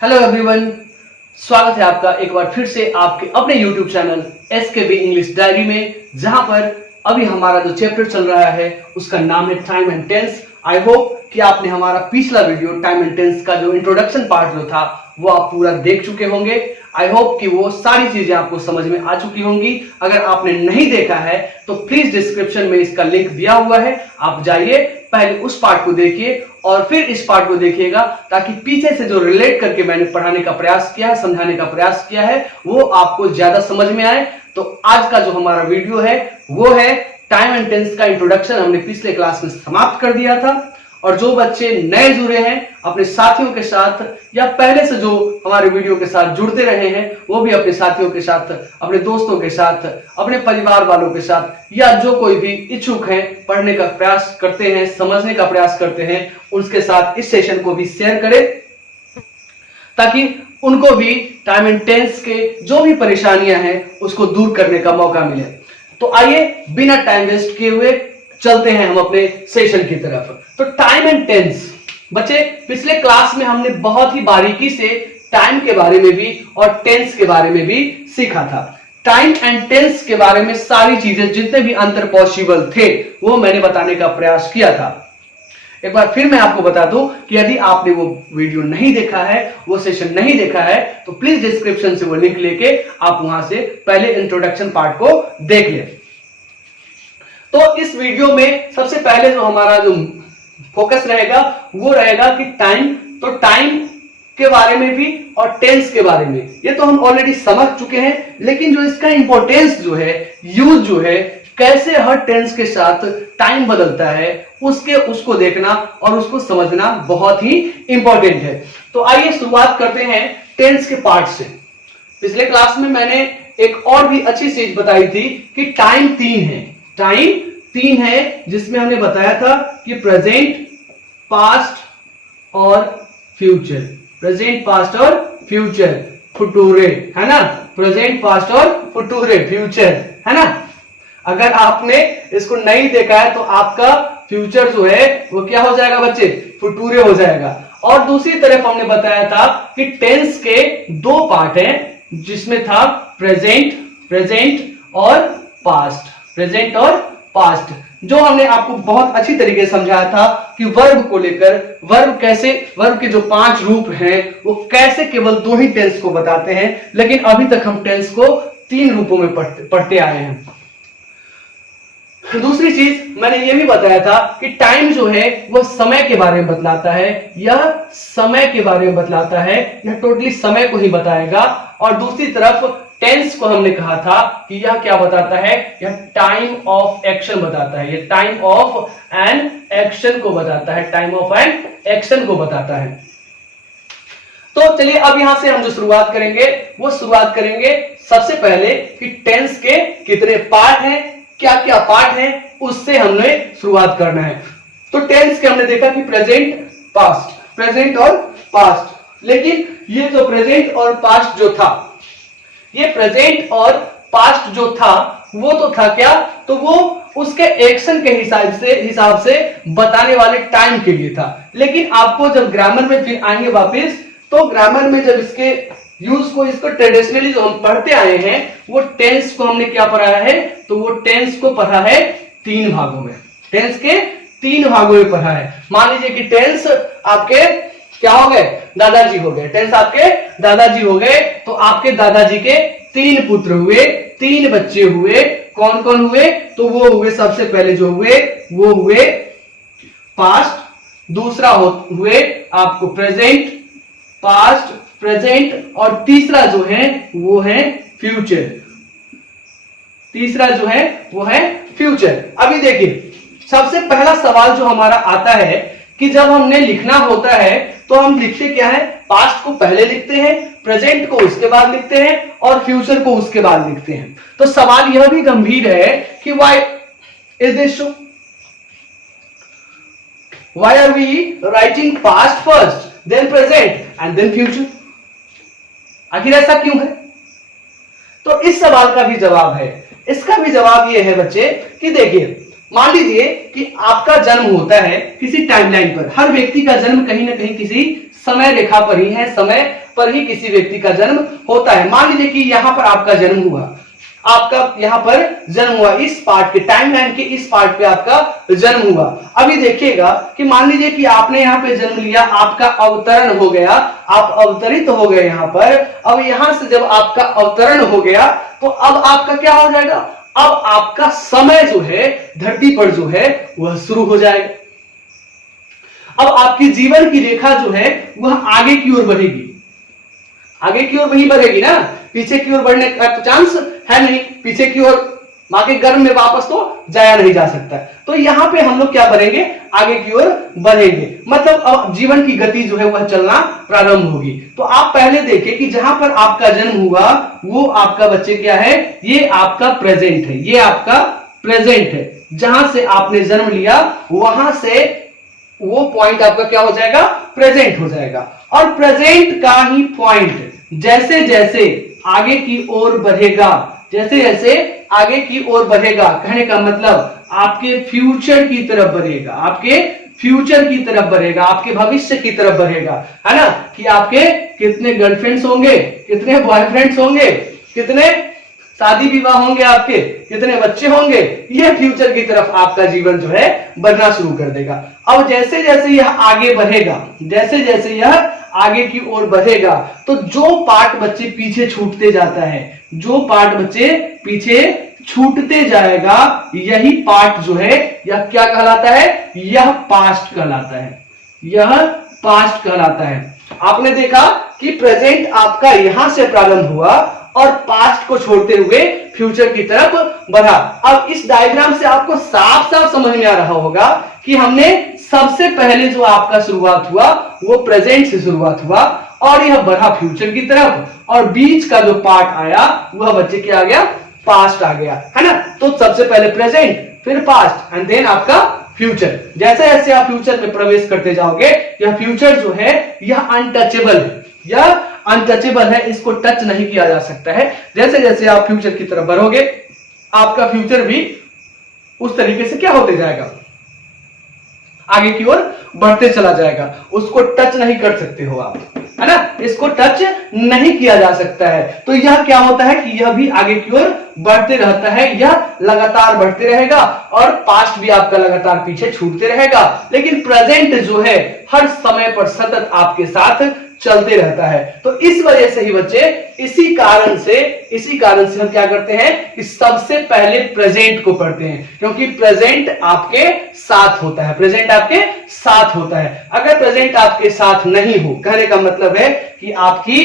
Hello everyone, स्वागत है आपका एक बार फिर से आपके अपने YouTube channel SKB English diary में, जहां पर अभी हमारा जो चैप्टर चल रहा है उसका नाम है time and tense. I hope कि आपने हमारा पिछला वीडियो टाइम एंड टेंस का जो इंट्रोडक्शन पार्ट जो था वो आप पूरा देख चुके होंगे। आई होप कि वो सारी चीजें आपको समझ में आ चुकी होंगी। अगर आपने नहीं देखा है तो प्लीज डिस्क्रिप्शन में इसका लिंक दिया हुआ है, आप जाइए, पहले उस पार्ट को देखिए और फिर इस पार्ट को देखिएगा, ताकि पीछे से जो रिलेट करके मैंने पढ़ाने का प्रयास किया है, समझाने का प्रयास किया है, वो आपको ज्यादा समझ में आए। तो आज का जो हमारा वीडियो है वो है टाइम एंड टेंस का इंट्रोडक्शन। हमने पिछले क्लास में समाप्त कर दिया था और जो बच्चे नए जुड़े हैं अपने साथियों के साथ या पहले से जो हमारे वीडियो के साथ जुड़ते रहे हैं वो भी अपने साथियों के साथ, अपने दोस्तों के साथ, अपने परिवार वालों के साथ या जो कोई भी इच्छुक है, पढ़ने का प्रयास करते हैं, समझने का प्रयास करते हैं, उसके साथ इस सेशन को भी शेयर करें ताकि उनको भी टाइम एंड टेंस के जो भी परेशानियां हैं उसको दूर करने का मौका मिले। तो आइए बिना टाइम वेस्ट किए हुए चलते हैं हम अपने सेशन की तरफ। तो टाइम एंड टेंस बच्चे, पिछले क्लास में हमने बहुत ही बारीकी से टाइम के बारे में भी और टेंस के बारे में भी सीखा था। टाइम एंड टेंस के बारे में सारी चीजें, जितने भी अंतर पॉसिबल थे वो मैंने बताने का प्रयास किया था। एक बार फिर मैं आपको बता दूं कि यदि आपने वो वीडियो नहीं देखा है, वो सेशन नहीं देखा है, तो प्लीज डिस्क्रिप्शन से वो लिंक लेके आप वहां से पहले इंट्रोडक्शन पार्ट को देख लें। तो इस वीडियो में सबसे पहले जो हमारा जो फोकस रहेगा वो रहेगा कि टाइम, तो टाइम के बारे में भी और टेंस के बारे में ये तो हम ऑलरेडी समझ चुके हैं, लेकिन जो इसका इंपॉर्टेंस जो है, यूज जो है, कैसे हर टेंस के साथ टाइम बदलता है, उसको देखना और उसको समझना बहुत ही इंपॉर्टेंट है। तो आइए शुरुआत करते हैं टेंस के पार्ट से। पिछले क्लास में मैंने एक और भी अच्छी चीज बताई थी कि टाइम तीन है, जिसमें हमने बताया था कि प्रेजेंट, पास्ट और फ्यूचर। प्रेजेंट, पास्ट और फ्यूचर, फुटूरे, है ना। प्रेजेंट, पास्ट और फुटूरे, फ्यूचर, है ना। अगर आपने इसको नहीं देखा है तो आपका फ्यूचर जो है वो क्या हो जाएगा बच्चे, फुटूरे हो जाएगा। और दूसरी तरफ हमने बताया था कि टेंस के दो पार्ट हैं, जिसमें था प्रेजेंट और पास्ट। प्रेजेंट और पास्ट, जो हमने आपको बहुत अच्छी तरीके से समझाया था कि वर्ब को लेकर, वर्ब के जो 5 रूप हैं वो कैसे केवल 2 ही टेंस को बताते हैं, लेकिन अभी तक हम टेंस को 3 रूपों में पढ़ते आए हैं। दूसरी चीज मैंने ये भी बताया था कि टाइम जो है वो समय के बारे में बतलाता है, यह समय के बारे में बतलाता है, यह टोटली समय को ही बताएगा। और दूसरी तरफ टेंस को हमने कहा था कि यह क्या बताता है, यह टाइम ऑफ एक्शन बताता है, यह टाइम ऑफ एन एक्शन को बताता है, टाइम ऑफ एन एक्शन को बताता है। तो चलिए अब यहां से हम जो शुरुआत करेंगे वो शुरुआत करेंगे सबसे पहले कि टेंस के कितने पार्ट हैं, क्या क्या पार्ट हैं, उससे हमने शुरुआत करना है। तो टेंस के हमने देखा कि प्रेजेंट, पास्ट, प्रेजेंट और पास्ट। लेकिन ये जो प्रेजेंट और पास्ट जो था, ये प्रेजेंट और पास्ट जो था वो तो था क्या, तो वो उसके एक्शन के हिसाब से बताने वाले टाइम के लिए था। लेकिन आपको जब ग्रामर में फिर आएंगे वापस, तो ग्रामर में जब इसके यूज को, इसको ट्रेडिशनली जो हम पढ़ते आए हैं, वो टेंस को हमने क्या पढ़ा है, तो वो टेंस को पढ़ा है 3 भागों में। टेंस के 3 भागों में पढ़ा है। मान लीजिए कि टेंस आपके क्या हो गए, दादाजी हो गए। टेंस आपके दादाजी हो गए, तो आपके दादाजी के 3 पुत्र हुए, 3 बच्चे हुए। कौन कौन हुए, तो वो हुए, सबसे पहले जो हुए वो हुए पास्ट, दूसरा हुए आपको प्रेजेंट, पास्ट, प्रेजेंट, और तीसरा जो है वो है फ्यूचर। तीसरा जो है वो है फ्यूचर। अभी देखिए, सबसे पहला सवाल जो हमारा आता है कि जब हमने लिखना होता है तो हम लिखते क्या है, पास्ट को पहले लिखते हैं, प्रेजेंट को उसके बाद लिखते हैं और फ्यूचर को उसके बाद लिखते हैं। तो सवाल यह भी गंभीर है कि why is this so, why are we writing past first, then present and then future. आखिर ऐसा क्यों है? तो इस सवाल का भी जवाब है। इसका भी जवाब यह है बच्चे कि देखिए, मान लीजिए कि आपका जन्म होता है किसी टाइमलाइन पर। हर व्यक्ति का जन्म कहीं ना कहीं किसी समय रेखा पर ही है, समय पर ही किसी व्यक्ति का जन्म होता है। मान लीजिए कि यहां पर आपका जन्म हुआ, आपका यहां पर जन्म हुआ, इस पार्ट के टाइमलाइन के इस पार्ट पे आपका जन्म हुआ। अभी देखिएगा कि मान लीजिए कि आपने यहां पे जन्म लिया, आपका अवतरण हो गया, आप अवतरित हो गए यहां पर। अब यहां से जब आपका अवतरण हो गया तो अब आपका क्या हो जाएगा, अब आपका समय जो है धरती पर जो है वह शुरू हो जाएगा। अब आपकी जीवन की रेखा जो है वह आगे की ओर बढ़ेगी, आगे की ओर वही बढ़ेगी ना, पीछे की ओर बढ़ने का तो चांस है नहीं, पीछे की ओर मां के गर्भ में वापस तो जाया नहीं जा सकता। तो यहां पे हम लोग क्या बढ़ेंगे, आगे की ओर बढ़ेंगे, मतलब अब जीवन की गति जो है वह चलना प्रारंभ होगी। तो आप पहले देखें कि जहां पर आपका जन्म हुआ वो आपका बच्चे क्या है, ये आपका प्रेजेंट है, ये आपका प्रेजेंट है। जहां से आपने जन्म लिया वहां से वो पॉइंट आपका क्या हो जाएगा, प्रेजेंट हो जाएगा। और प्रेजेंट का ही पॉइंट जैसे जैसे आगे की ओर बढ़ेगा, जैसे जैसे आगे की ओर बढ़ेगा, कहने का मतलब आपके फ्यूचर की तरफ बढ़ेगा, आपके फ्यूचर की तरफ बढ़ेगा, आपके भविष्य की तरफ बढ़ेगा, है ना, कि आपके कितने गर्लफ्रेंड्स होंगे, कितने बॉयफ्रेंड्स होंगे, कितने शादी विवाह होंगे, आपके कितने बच्चे होंगे, यह फ्यूचर की तरफ आपका जीवन जो है बढ़ना शुरू कर देगा। अब जैसे जैसे यह आगे बढ़ेगा, जैसे जैसे यह आगे की ओर बढ़ेगा तो जो पार्ट बच्चे पीछे छूटते जाता है, जो पार्ट बच्चे पीछे छूटते जाएगा, यही पार्ट जो है यह क्या कहलाता है, यह पास्ट कहलाता है, यह पास्ट कहलाता है। आपने देखा कि प्रेजेंट आपका यहां से प्रारंभ हुआ और पास्ट को छोड़ते हुए फ्यूचर की तरफ बढ़ा। अब इस डायग्राम से आपको साफ साफ समझ में आ रहा होगा कि हमने सबसे पहले जो आपका शुरुआत हुआ वो प्रेजेंट से शुरुआत हुआ और यह बढ़ा फ्यूचर की तरफ, और बीच का जो पार्ट आया वह बच्चे क्या आ गया, पास्ट आ गया, है ना। तो सबसे पहले प्रेजेंट, फिर पास्ट एंड देन आपका फ्यूचर। जैसे जैसे आप फ्यूचर में प्रवेश करते जाओगे यह फ्यूचर जो है यह अनटचेबल है, यह अनटचेबल है, इसको टच नहीं किया जा सकता है। जैसे जैसे आप फ्यूचर की तरफ बढ़ोगे आपका फ्यूचर भी उस तरीके से क्या होते जाएगा, आगे की ओर बढ़ते चला जाएगा, उसको टच नहीं कर सकते हो आप, है ना, इसको टच नहीं किया जा सकता है। तो यह क्या होता है कि यह भी आगे की ओर बढ़ते रहता है, यह लगातार बढ़ते रहेगा और पास्ट भी आपका लगातार पीछे छूटते रहेगा, लेकिन प्रेजेंट जो है हर समय पर सतत आपके साथ चलते रहता है। तो इस वजह से ही बच्चे इसी कारण से हम क्या करते हैं कि सबसे पहले प्रेजेंट को पढ़ते हैं, क्योंकि प्रेजेंट आपके साथ होता है, प्रेजेंट आपके साथ होता है। अगर प्रेजेंट आपके साथ नहीं हो, कहने का मतलब है कि आपकी,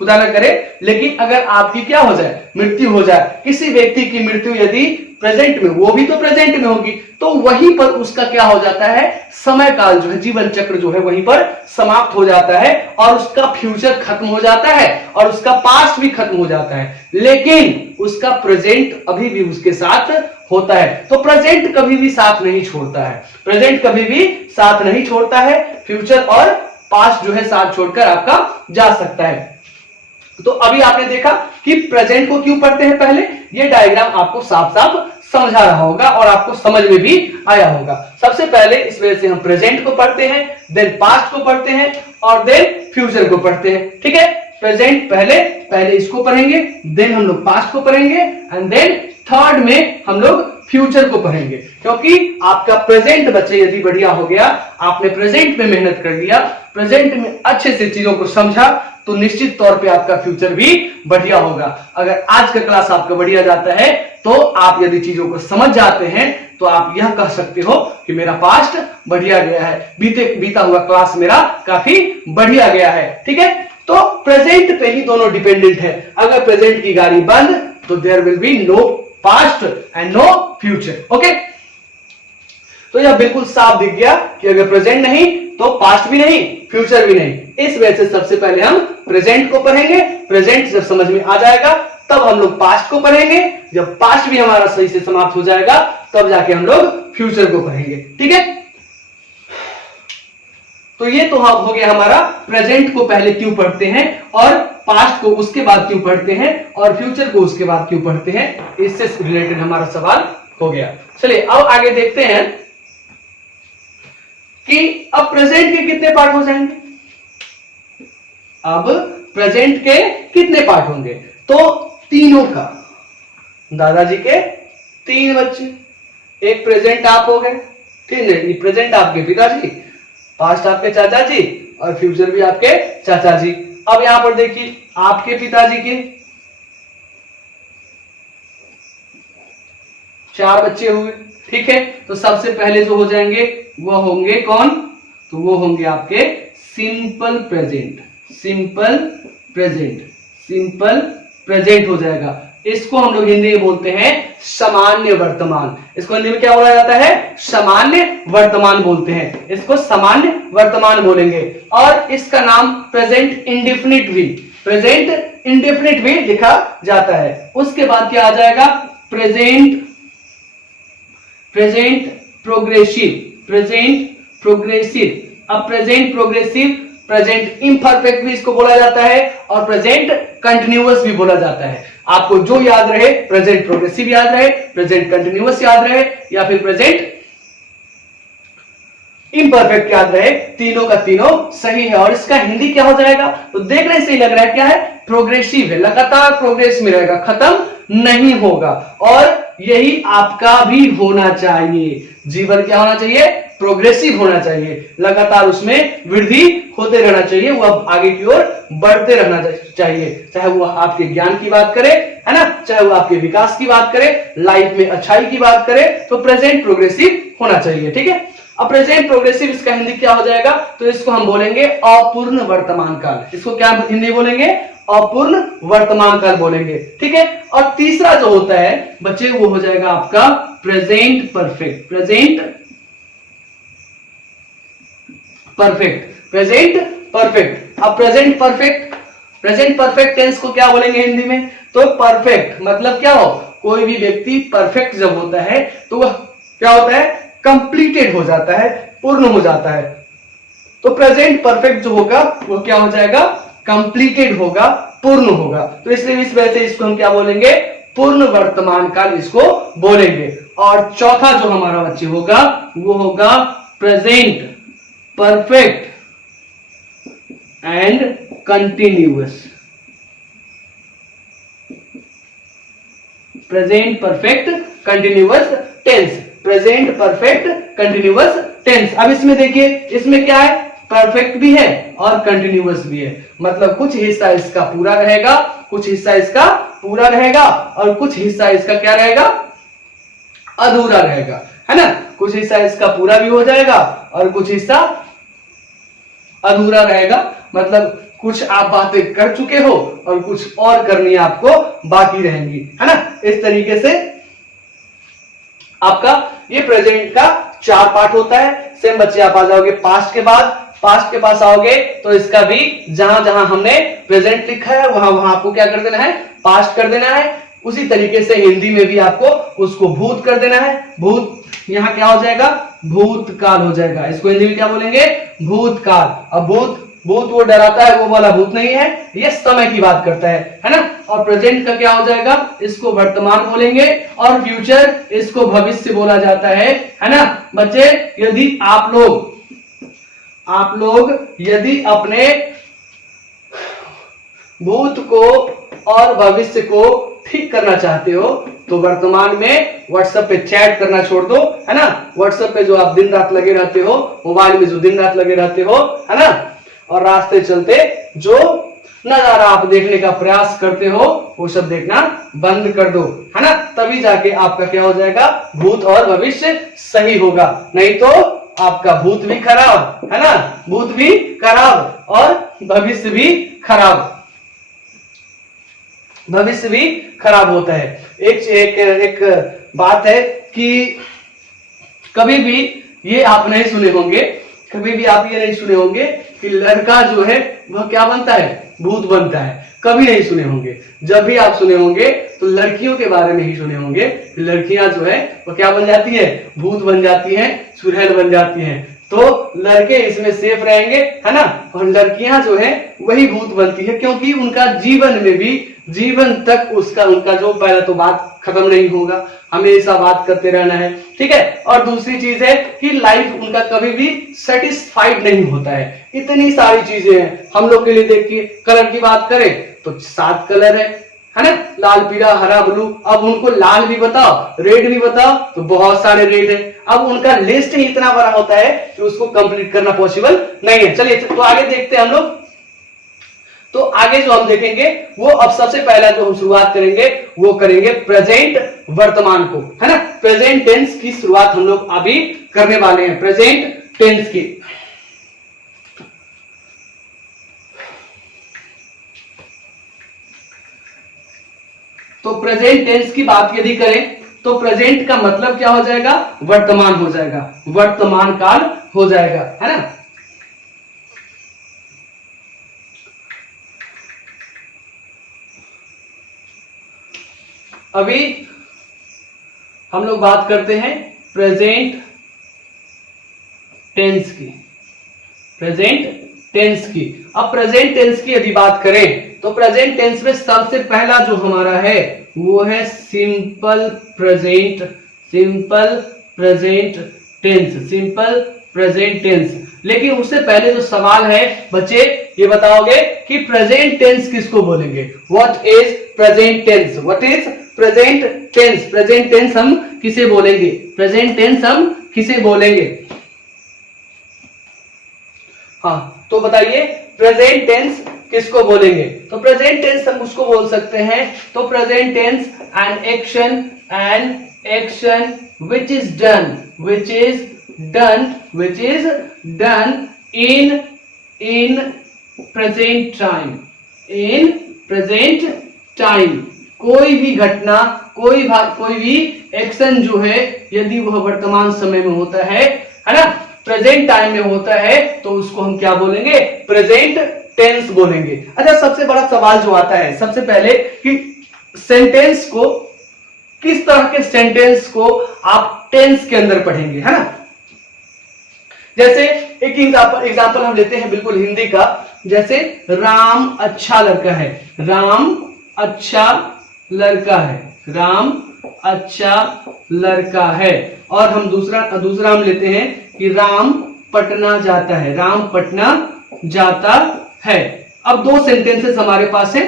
खुदा न करे, लेकिन अगर आपकी क्या हो जाए, मृत्यु हो जाए, किसी व्यक्ति की मृत्यु यदि प्रेजेंट में, वो भी तो प्रेजेंट में होगी, तो वहीं पर उसका क्या हो जाता है, समय काल जो है, जीवन चक्र जो है वहीं पर समाप्त हो जाता है और उसका फ्यूचर खत्म हो जाता है और उसका पास्ट भी खत्म हो जाता है, लेकिन उसका प्रेजेंट अभी भी उसके साथ होता है। तो प्रेजेंट कभी भी साथ नहीं छोड़ता है, प्रेजेंट कभी भी साथ नहीं छोड़ता है, फ्यूचर और पास्ट जो है साथ छोड़कर आपका जा सकता है। तो अभी आपने देखा कि प्रेजेंट को क्यों पढ़ते हैं पहले, ये डायग्राम आपको साफ साफ समझा रहा होगा और आपको समझ में भी आया होगा। सबसे पहले इस वजह से हम प्रेजेंट को पढ़ते हैं, देन पास्ट को पढ़ते हैं और देन फ्यूचर को पढ़ते हैं, ठीक है। प्रेजेंट पहले इसको पढ़ेंगे, देन हम लोग पास्ट को पढ़ेंगे एंड देन थर्ड में हम लोग फ्यूचर को पढ़ेंगे, क्योंकि आपका प्रेजेंट बच्चे यदि बढ़िया हो गया, आपने प्रेजेंट में मेहनत कर लिया, प्रेजेंट में अच्छे से चीजों को समझा, तो निश्चित तौर पे आपका फ्यूचर भी बढ़िया होगा। अगर आज का क्लास आपका बढ़िया जाता है तो आप यदि चीजों को समझ जाते हैं तो आप यह कह सकते हो कि मेरा पास्ट बढ़िया गया है, बीता हुआ क्लास मेरा काफी बढ़िया गया है, ठीक है। तो प्रेजेंट पे ही दोनों डिपेंडेंट है। अगर प्रेजेंट की गाड़ी बंद तो there will be no past and no future, okay. तो यह बिल्कुल साफ दिख गया कि अगर प्रेजेंट नहीं तो पास्ट भी नहीं, फ्यूचर भी नहीं। इस वजह से सबसे पहले हम प्रेजेंट को पढ़ेंगे, प्रेजेंट जब समझ में आ जाएगा तब हम लोग पास्ट को पढ़ेंगे, जब पास्ट भी हमारा सही से समाप्त हो जाएगा तब जाके हम लोग फ्यूचर को पढ़ेंगे, ठीक है। तो ये तो हो गया हमारा प्रेजेंट को पहले क्यों पढ़ते हैं और पास्ट को उसके बाद क्यों पढ़ते हैं और फ्यूचर को उसके बाद क्यों पढ़ते हैं, इससे रिलेटेड हमारा सवाल हो गया। चलिए अब आगे देखते हैं कि अब प्रेजेंट के कितने पार्ट हो जाएंगे। अब प्रेजेंट के कितने पार्ट होंगे? तो तीनों का, दादाजी के 3 बच्चे, एक प्रेजेंट आप हो गए, ठीक है, प्रेजेंट आपके पिताजी, पास्ट आपके चाचा जी और फ्यूचर भी आपके चाचा जी। अब यहां पर देखिए आपके पिताजी के 4 बच्चे हुए, ठीक है। तो सबसे पहले जो हो जाएंगे वो होंगे कौन? तो वो होंगे आपके simple present, simple present, simple present हो जाएगा। इसको हम लोग हिंदी में बोलते हैं सामान्य वर्तमान। इसको हिंदी में क्या बोला जाता है? सामान्य वर्तमान बोलते हैं, इसको सामान्य वर्तमान बोलेंगे। और इसका नाम प्रेजेंट इंडेफिनिट भी, प्रेजेंट इंडेफिनिट भी लिखा जाता है। उसके बाद क्या आ जाएगा? Present, present progressive, present progressive. अब प्रेजेंट प्रोग्रेसिव, प्रेजेंट इम्परफेक्ट भी इसको बोला जाता है और प्रेजेंट कंटिन्यूअस भी बोला जाता है। आपको जो याद रहे, प्रेजेंट प्रोग्रेसिव याद रहे, प्रेजेंट कंटिन्यूअस याद रहे या फिर प्रेजेंट इम्परफेक्ट याद रहे, तीनों का तीनों सही है। और इसका हिंदी क्या हो जाएगा? तो देखने से ही लग रहा है क्या है? प्रोग्रेसिव है, लगातार प्रोग्रेस में रहेगा, खत्म नहीं होगा। और यही आपका भी होना चाहिए, जीवन क्या होना चाहिए? प्रोग्रेसिव होना चाहिए, लगातार उसमें वृद्धि होते रहना चाहिए, वो अब आगे की ओर बढ़ते रहना चाहिए। चाहे वो आपके ज्ञान की बात करे, है ना, चाहे वो आपके विकास की बात करे, लाइफ में अच्छाई की बात करे, तो प्रेजेंट प्रोग्रेसिव होना चाहिए, ठीक है। अब प्रेजेंट प्रोग्रेसिव इसका हिंदी क्या हो जाएगा? तो इसको हम बोलेंगे अपूर्ण वर्तमान काल। इसको क्या हिंदी बोलेंगे? अपूर्ण वर्तमान काल बोलेंगे, ठीक है। और तीसरा जो होता है बच्चे वो हो जाएगा आपका present perfect, present perfect, present perfect. अब present perfect, present perfect tense को क्या बोलेंगे हिंदी में? तो परफेक्ट मतलब क्या हो? कोई भी व्यक्ति परफेक्ट जब होता है तो वह क्या होता है? कंप्लीटेड हो जाता है, पूर्ण हो जाता है। तो प्रेजेंट परफेक्ट जो होगा वो क्या हो जाएगा? कंप्लीटेड होगा, पूर्ण होगा। तो इसलिए इस वजह से इसको हम क्या बोलेंगे? पूर्ण वर्तमान काल इसको बोलेंगे। और चौथा जो हमारा बच्चे होगा वो होगा present perfect and continuous, present perfect continuous tense, present perfect continuous tense. अब इसमें देखिए, इसमें क्या है? परफेक्ट भी है और कंटिन्यूअस भी है, मतलब कुछ हिस्सा इसका पूरा रहेगा, कुछ हिस्सा इसका पूरा रहेगा और कुछ हिस्सा इसका क्या रहेगा? अधूरा रहेगा, है ना। कुछ हिस्सा इसका पूरा भी हो जाएगा और कुछ हिस्सा अधूरा रहेगा, मतलब कुछ आप बातें कर चुके हो और कुछ और करनी आपको बाकी रहेंगी, है ना। इस तरीके से आपका ये प्रेजेंट का 4 पार्ट होता है। सेम बच्चे आप आ जाओगे पास्ट के बाद, पास्ट के पास आओगे तो इसका भी जहां जहां हमने प्रेजेंट लिखा है वहां वहां आपको क्या कर देना है? पास्ट कर देना है। उसी तरीके से हिंदी में भी आपको उसको भूत कर देना है। भूत यहां क्या हो जाएगा? भूतकाल हो जाएगा। इसको हिंदी में क्या बोलेंगे? भूतकाल। अब भूत, भूत वो डराता है, वो वाला भूत नहीं है, ये समय की बात करता है ना। और प्रेजेंट का क्या हो जाएगा? इसको वर्तमान बोलेंगे और फ्यूचर इसको भविष्य बोला जाता है ना बच्चे। यदि आप लोग यदि अपने भूत को और भविष्य को ठीक करना चाहते हो तो वर्तमान में व्हाट्सएप पे चैट करना छोड़ दो, है ना। व्हाट्सएप पे जो आप दिन रात लगे रहते हो, मोबाइल में जो दिन रात लगे रहते हो, है ना, और रास्ते चलते जो नजारा आप देखने का प्रयास करते हो वो सब देखना बंद कर दो, है ना। तभी जाके आपका क्या हो जाएगा? भूत और भविष्य सही होगा। नहीं तो आपका भूत भी खराब, है ना, भूत भी खराब और भविष्य भी खराब, भविष्य भी खराब होता है। एक बात है कि कभी भी ये आप नहीं सुने होंगे, कभी भी आप ये नहीं सुने होंगे कि लड़का जो है वह क्या बनता है? भूत बनता है। कभी नहीं सुने होंगे। जब भी आप सुने होंगे तो लड़कियों के बारे में ही सुने होंगे। लड़कियां जो है वो क्या बन जाती है? भूत बन जाती हैं, चुड़ैल बन जाती हैं। तो लड़के इसमें सेफ रहेंगे, है ना, और लड़कियां जो है वही भूत बनती है, क्योंकि उनका जीवन में भी जीवन तक उनका जो पहला तो बात खत्म नहीं होगा, हमेशा बात करते रहना है, ठीक है। और दूसरी चीज है कि लाइफ उनका कभी भी सेटिस्फाइड नहीं होता है। इतनी सारी चीजें हैं हम लोग के लिए। देखिए कलर की बात करें तो 7 कलर है ना, लाल पीला हरा ब्लू। अब उनको लाल भी बताओ, रेड भी बताओ, तो बहुत सारे रेड है। अब उनका लिस्ट ही इतना बड़ा होता है कि उसको कंप्लीट करना पॉसिबल नहीं है। चलिए तो आगे देखते हैं हम लोग। तो आगे जो हम देखेंगे वो अब सबसे पहला जो हम शुरुआत करेंगे वो करेंगे प्रेजेंट वर्तमान को, है ना। प्रेजेंट टेंस की शुरुआत हम लोग अभी करने वाले हैं, प्रेजेंट टेंस की। तो प्रेजेंट टेंस की बात यदि करें तो प्रेजेंट का मतलब क्या हो जाएगा, वर्तमान हो जाएगा, वर्तमान काल हो जाएगा, है ना। अभी हम लोग बात करते हैं प्रेजेंट टेंस की, प्रेजेंट टेंस की। अब प्रेजेंट टेंस की यदि बात करें तो प्रेजेंट टेंस में सबसे पहला जो हमारा है वो है simple present, simple present tense, simple present tense. लेकिन उससे पहले जो सवाल है बच्चे ये बताओगे कि प्रेजेंट टेंस किसको बोलेंगे, what is present tense, what is present tense, present tense हम किसे बोलेंगे, प्रेजेंट टेंस हम किसे बोलेंगे। हाँ तो बताइए प्रेजेंट टेंस किसको बोलेंगे। तो प्रेजेंट टेंस हम उसको बोल सकते हैं, तो present tense an action which is done in present time, कोई भी घटना, कोई भी एक्शन जो है यदि वह वर्तमान समय में होता है ना, प्रेजेंट टाइम में होता है, तो उसको हम क्या बोलेंगे, प्रेजेंट टेंस बोलेंगे। अच्छा सबसे बड़ा सवाल जो आता है सबसे पहले कि सेंटेंस को, किस तरह के सेंटेंस को आप टेंस के अंदर पढ़ेंगे, है ना। जैसे एक एग्जांपल हम लेते हैं बिल्कुल हिंदी का, जैसे राम अच्छा लड़का है, राम अच्छा लड़का है, राम अच्छा लड़का है। और हम दूसरा हम लेते हैं कि राम पटना जाता है, राम पटना जाता है। अब 2 सेंटेंसेस हमारे पास है,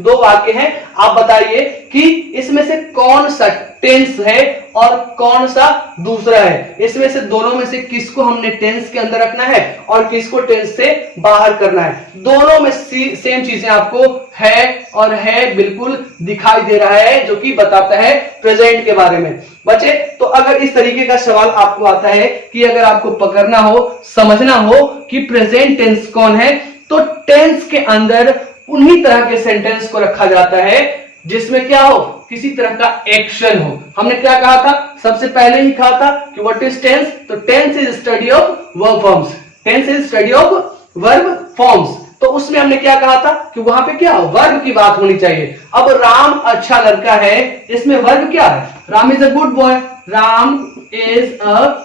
2 वाक्य हैं। आप बताइए कि इसमें से कौन सा टेंस है और कौन सा दूसरा है। इसमें से दोनों में से किसको हमने टेंस के अंदर रखना है और किसको टेंस से बाहर करना है। दोनों में सेम चीजें आपको है और है बिल्कुल दिखाई दे रहा है, जो कि बताता है प्रेजेंट के बारे में। बच्चे तो अगर इस तरीके का सवाल आपको आता है कि अगर आपको पकड़ना हो, समझना हो कि प्रेजेंट टेंस कौन है, तो टेंस के अंदर उन्हीं तरह के सेंटेंस को रखा जाता है जिसमें क्या हो, किसी तरह का एक्शन हो। हमने क्या कहा था, सबसे पहले ही कहा था कि व्हाट इज टेंस, तो tense is study of verb forms, tense is study of verb forms. तो उसमें हमने क्या कहा था कि वहां पे क्या वर्ब की बात होनी चाहिए। अब राम अच्छा लड़का है, इसमें वर्ब क्या है, Ram is a good boy, Ram is a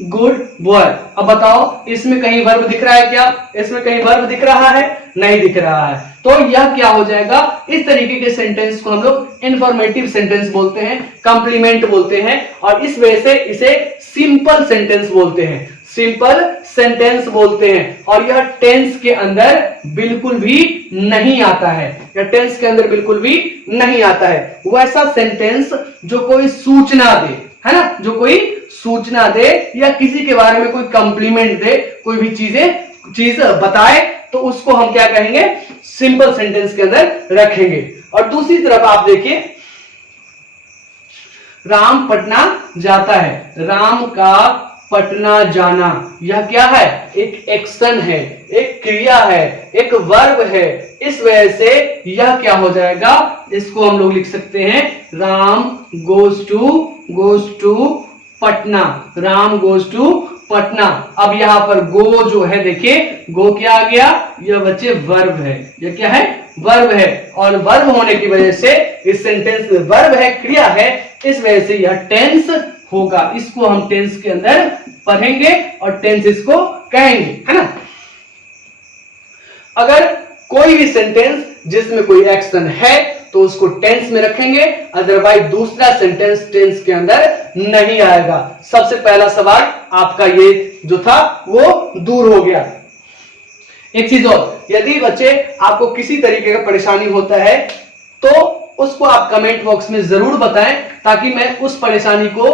good boy. अब बताओ इसमें कहीं वर्ब दिख रहा है क्या, इसमें कहीं वर्ब दिख रहा है, नहीं दिख रहा है। तो यह क्या हो जाएगा, इस तरीके के सेंटेंस को हम लोग इंफॉर्मेटिव सेंटेंस बोलते हैं, कॉम्प्लीमेंट बोलते हैं, और इस वजह से इसे सिंपल सेंटेंस बोलते हैं, सिंपल सेंटेंस बोलते हैं। और यह टेंस के अंदर बिल्कुल भी नहीं आता है, यह टेंस के अंदर बिल्कुल भी नहीं आता है। वैसा सेंटेंस जो कोई सूचना दे, है ना, जो कोई सूचना दे या किसी के बारे में कोई कॉम्प्लीमेंट दे, कोई भी चीज बताए, तो उसको हम क्या कहेंगे, सिंपल सेंटेंस के अंदर रखेंगे। और दूसरी तरफ आप देखिए, राम पटना जाता है, राम का पटना जाना, यह क्या है, एक एक्शन है, एक क्रिया है, एक वर्ब है। इस वजह से यह क्या हो जाएगा, इसको हम लोग लिख सकते हैं Ram goes to Patna, Ram goes to Patna. अब यहां पर गो जो है, देखिए गो क्या आ गया, यह बच्चे वर्ब है, यह क्या है, वर्ब है। और वर्ब होने की वजह से इस सेंटेंस में वर्ब है, क्रिया है, इस वजह से यह टेंस होगा। इसको हम टेंस के अंदर पढ़ेंगे और टेंस इसको कहेंगे, है ना। अगर कोई भी सेंटेंस जिसमें कोई एक्शन है तो उसको टेंस में रखेंगे, अदरवाइज दूसरा सेंटेंस टेंस के अंदर नहीं आएगा। सबसे पहला सवाल आपका ये जो था वो दूर हो गया। एक चीज और, यदि बच्चे आपको किसी तरीके का परेशानी होता है तो उसको आप कमेंट बॉक्स में जरूर बताएं, ताकि मैं उस परेशानी को,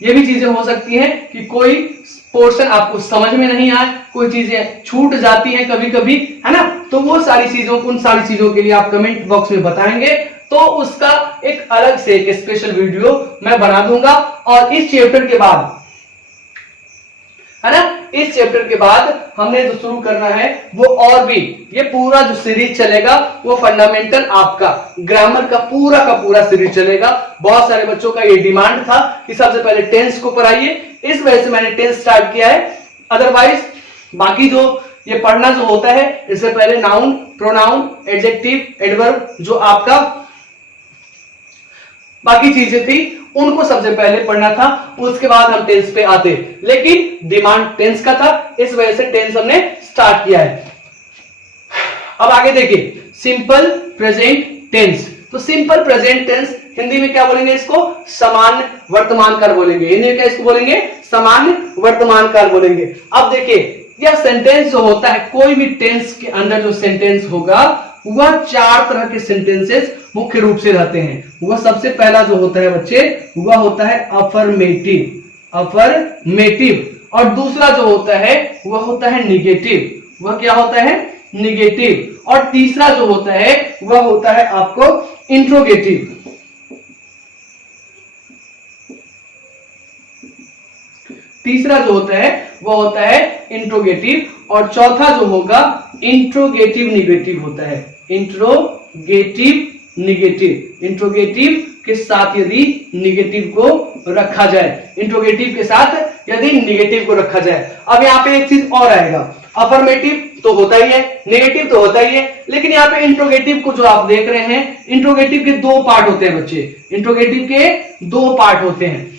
ये भी चीजें हो सकती हैं कि कोई पोर्शन आपको समझ में नहीं आए, कोई चीजें छूट जाती हैं कभी कभी, है ना, तो वो सारी चीजों, उन सारी चीजों के लिए आप कमेंट बॉक्स में बताएंगे तो उसका एक अलग से एक स्पेशल वीडियो मैं बना दूंगा। और इस चैप्टर के बाद, है ना, इस चैप्टर के बाद हमने जो शुरू करना है वो और भी, ये पूरा जो सीरीज चलेगा वो फंडामेंटल आपका ग्रामर का पूरा सीरीज चलेगा। बहुत सारे बच्चों का ये डिमांड था कि सबसे पहले टेंस को पढ़ाइए, इस वजह से मैंने टेंस स्टार्ट किया है। अदरवाइज बाकी जो ये पढ़ना जो होता है, इससे पहले नाउन, प्रोनाउन, एडजेक्टिव, एडवर्ब, जो आपका बाकी चीजें थी उनको सबसे पहले पढ़ना था, उसके बाद हम टेंस पे आते, लेकिन डिमांड टेंस का था, इस वजह से टेंस हमने स्टार्ट किया है। अब आगे देखिए, सिंपल प्रेजेंट टेंस। तो सिंपल प्रेजेंट टेंस हिंदी में क्या बोलेंगे, इसको सामान्य वर्तमान काल बोलेंगे। हिंदी में क्या इसको बोलेंगे, सामान्य वर्तमान काल बोलेंगे। अब देखिए, यह सेंटेंस जो होता है, कोई भी टेंस के अंदर जो सेंटेंस होगा वह 4 तरह के सेंटेंसेस मुख्य रूप से रहते हैं। वह सबसे पहला जो होता है बच्चे, वह होता है अफर्मेटिव, अफर्मेटिव। और दूसरा जो होता है वह होता है निगेटिव, वह क्या होता है, निगेटिव। और तीसरा जो होता है वह होता है आपको इंट्रोगेटिव। तीसरा जो होता है वह होता है इंट्रोगेटिव, और चौथा जो होगा इंट्रोगेटिव निगेटिव होता है, इंट्रोगेटिव निगेटिव। इंट्रोगेटिव के साथ यदि निगेटिव को रखा जाए, इंट्रोगेटिव के साथ यदि निगेटिव को रखा जाए। अब यहाँ पे एक चीज और आएगा, अफर्मेटिव तो होता ही है, नेगेटिव तो होता ही है, लेकिन यहाँ पे इंट्रोगेटिव को जो आप देख रहे हैं, इंट्रोगेटिव के 2 पार्ट होते हैं बच्चे, इंट्रोगेटिव के 2 पार्ट होते हैं।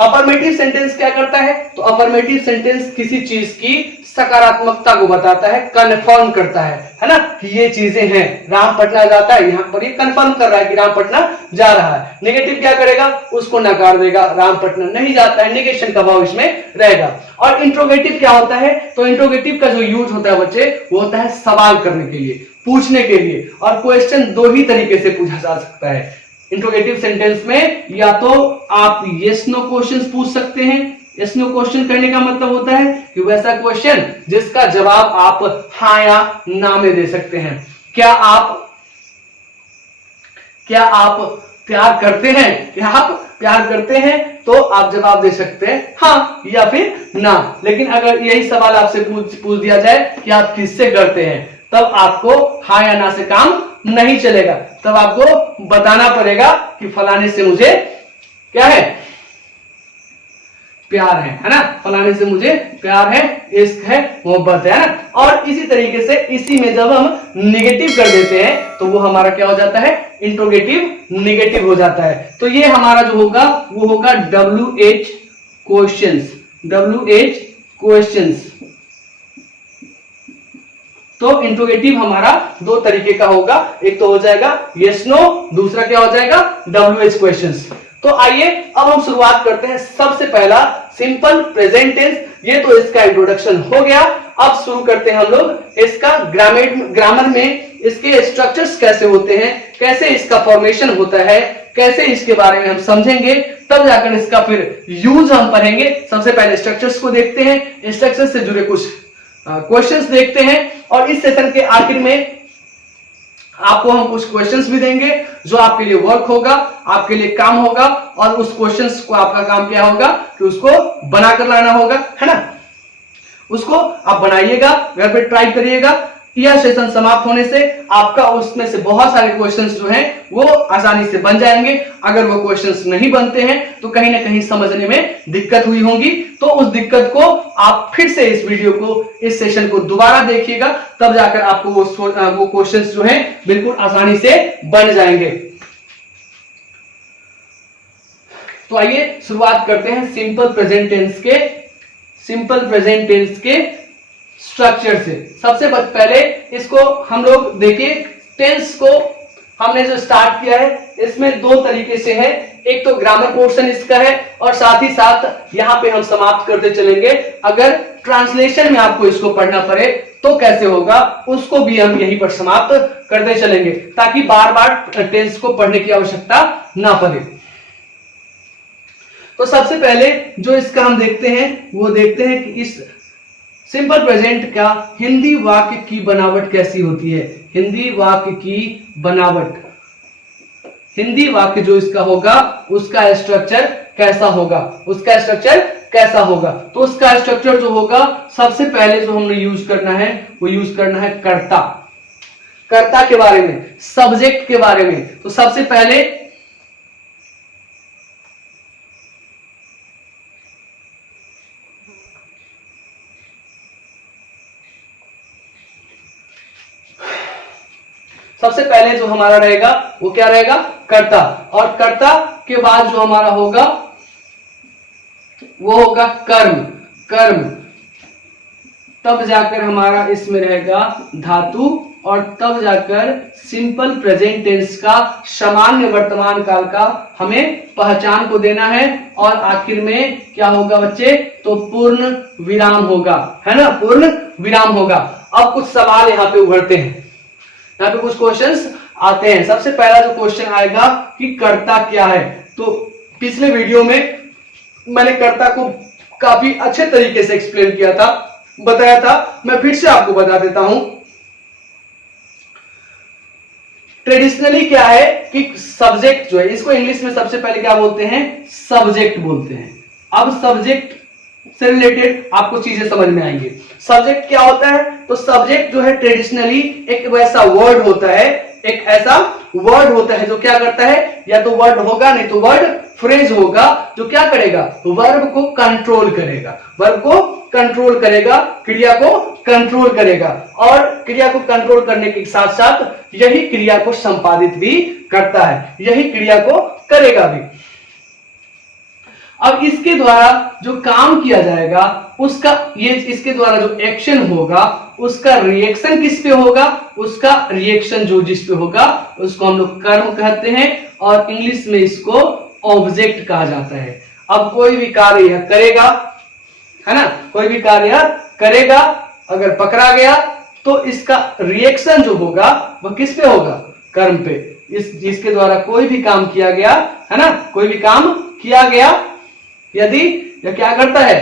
अफर्मेटिव सेंटेंस क्या करता है, तो अफर्मेटिव सेंटेंस किसी चीज की सकारात्मकता को बताता है, कंफर्म करता है ना, कि ये चीजें हैं। राम पटना जाता है, यहां पर ये कंफर्म कर रहा है कि राम पटना जा रहा है। नेगेटिव क्या करेगा, उसको नकार देगा, राम पटना नहीं जाता है, नेगेशन का भाव इसमें रहेगा। और इंट्रोगेटिव क्या होता है, तो इंट्रोगेटिव का जो यूज होता है बच्चे, वो होता है सवाल करने के लिए, पूछने के लिए। और क्वेश्चन 2 ही तरीके से पूछा जा सकता है इंट्रोगेटिव सेंटेंस में, या तो आप यस नो क्वेश्चन पूछ सकते हैं। यस नो क्वेश्चन करने का मतलब होता है कि वैसा क्वेश्चन जिसका जवाब आप हाँ या ना में दे सकते हैं। क्या आप प्यार करते हैं, क्या आप प्यार करते हैं, तो आप जवाब दे सकते हैं हाँ या फिर ना। लेकिन अगर यही सवाल आपसे पूछ दिया जाए कि आप किससे करते हैं, तब आपको हाँ या ना से काम नहीं चलेगा। तब आपको बताना पड़ेगा कि फलाने से मुझे क्या है, प्यार है ना, फलाने से मुझे प्यार है, इश्क है, मोहब्बत है ना। और इसी तरीके से इसी में जब हम निगेटिव कर देते हैं तो वो हमारा क्या हो जाता है, इंट्रोगेटिव निगेटिव हो जाता है। तो ये हमारा जो होगा वो होगा WH क्वेश्चंस, WH क्वेश्चंस। तो इंट्रोगेटिव हमारा 2 तरीके का होगा, एक तो हो जाएगा यस नो, दूसरा क्या हो जाएगा WH क्वेश्चंस। तो आइए अब हम शुरुआत करते हैं। सबसे पहला सिंपल प्रेजेंट टेंस, ये तो इसका इंट्रोडक्शन हो गया। अब शुरू करते हैं हम लोग इसका ग्रामर में इसके स्ट्रक्चर्स कैसे होते हैं, कैसे इसका फॉर्मेशन होता है, कैसे इसके बारे में हम समझेंगे, तब जाकर इसका फिर यूज हम पढ़ेंगे। सबसे पहले स्ट्रक्चर्स को देखते हैं, स्ट्रक्चर्स से जुड़े कुछ क्वेश्चंस देखते हैं, और इस सेशन के आखिर में आपको हम कुछ क्वेश्चंस भी देंगे जो आपके लिए वर्क होगा, आपके लिए काम होगा। और उस क्वेश्चंस को आपका काम क्या होगा कि उसको बनाकर लाना होगा, है ना। उसको आप बनाइएगा, घर पे ट्राई करिएगा। यह सेशन समाप्त होने से आपका उसमें से बहुत सारे क्वेश्चंस जो हैं वो आसानी से बन जाएंगे। अगर वो क्वेश्चंस नहीं बनते हैं तो कहीं ना कहीं समझने में दिक्कत हुई होगी, तो उस दिक्कत को आप फिर से इस वीडियो को, इस सेशन को दोबारा देखिएगा, तब जाकर आपको वो क्वेश्चंस जो हैं बिल्कुल आसानी से बन जाएंगे। तो आइए शुरुआत करते हैं सिंपल प्रेजेंट टेंस के स्ट्रक्चर से। सबसे पहले इसको हम लोग देखिए, टेंस को हमने जो स्टार्ट किया है इसमें दो तरीके से है। एक तो ग्रामर पोर्शन इसका है और साथ ही साथ यहाँ पे हम समाप्त करते चलेंगे। अगर ट्रांसलेशन में आपको इसको पढ़ना पड़े तो कैसे होगा, उसको भी हम यहीं पर समाप्त करते चलेंगे, ताकि बार बार टेंस को पढ़ने की आवश्यकता ना पड़े। तो सबसे पहले जो इसका हम देखते हैं वो देखते हैं कि इस सिंपल प्रेजेंट का हिंदी वाक्य की बनावट कैसी होती है। हिंदी वाक्य की बनावट, हिंदी वाक्य जो इसका होगा उसका स्ट्रक्चर कैसा होगा, उसका स्ट्रक्चर कैसा होगा। तो उसका स्ट्रक्चर जो होगा, सबसे पहले जो हमने यूज करना है वो यूज करना है कर्ता। कर्ता के बारे में, सब्जेक्ट के बारे में। तो सबसे पहले जो हमारा रहेगा वो क्या रहेगा, कर्ता। और कर्ता के बाद जो हमारा होगा वो होगा कर्म। कर्म तब जाकर हमारा इसमें रहेगा धातु, और तब जाकर सिंपल प्रेजेंट टेंस का सामान्य वर्तमान काल का हमें पहचान को देना है। और आखिर में क्या होगा बच्चे, तो पूर्ण विराम होगा, है ना, पूर्ण विराम होगा। अब कुछ सवाल यहाँ पे उभरते हैं, यहाँ पे कुछ क्वेश्चंस आते हैं। सबसे पहला जो क्वेश्चन आएगा कि कर्ता क्या है। तो पिछले वीडियो में मैंने कर्ता को काफी अच्छे तरीके से एक्सप्लेन किया था, बताया था। मैं फिर से आपको बता देता हूं। ट्रेडिशनली क्या है कि सब्जेक्ट जो है, इसको इंग्लिश में सबसे पहले क्या बोलते हैं, सब्जेक्ट बोलते हैं। अब सब्जेक्ट से रिलेटेड आपको चीजें समझ में आएंगी। सब्जेक्ट क्या होता है, तो सब्जेक्ट जो है ट्रेडिशनली एक वैसा वर्ड होता है, एक ऐसा वर्ड होता है जो क्या करता है, या तो वर्ड होगा नहीं तो वर्ड फ्रेज होगा, जो क्या करेगा, वर्ब को कंट्रोल करेगा, वर्ब को कंट्रोल करेगा, क्रिया को कंट्रोल करेगा। और क्रिया को कंट्रोल करने के साथ साथ यही क्रिया को संपादित भी करता है, यही क्रिया को करेगा भी। अब इसके द्वारा जो काम किया जाएगा उसका, ये इसके द्वारा जो एक्शन होगा उसका रिएक्शन किस पे होगा, उसका रिएक्शन जो जिस पे होगा उसको हम लोग कर्म कहते हैं, और इंग्लिश में इसको ऑब्जेक्ट कहा जाता है। अब कोई भी कार्य यह करेगा, है ना, कोई भी कार्य करेगा, अगर पकड़ा गया तो इसका रिएक्शन जो होगा वह किस पे होगा, कर्म पे। जिसके द्वारा कोई भी काम किया गया, है ना, कोई भी काम किया गया, यदि यह क्या करता है,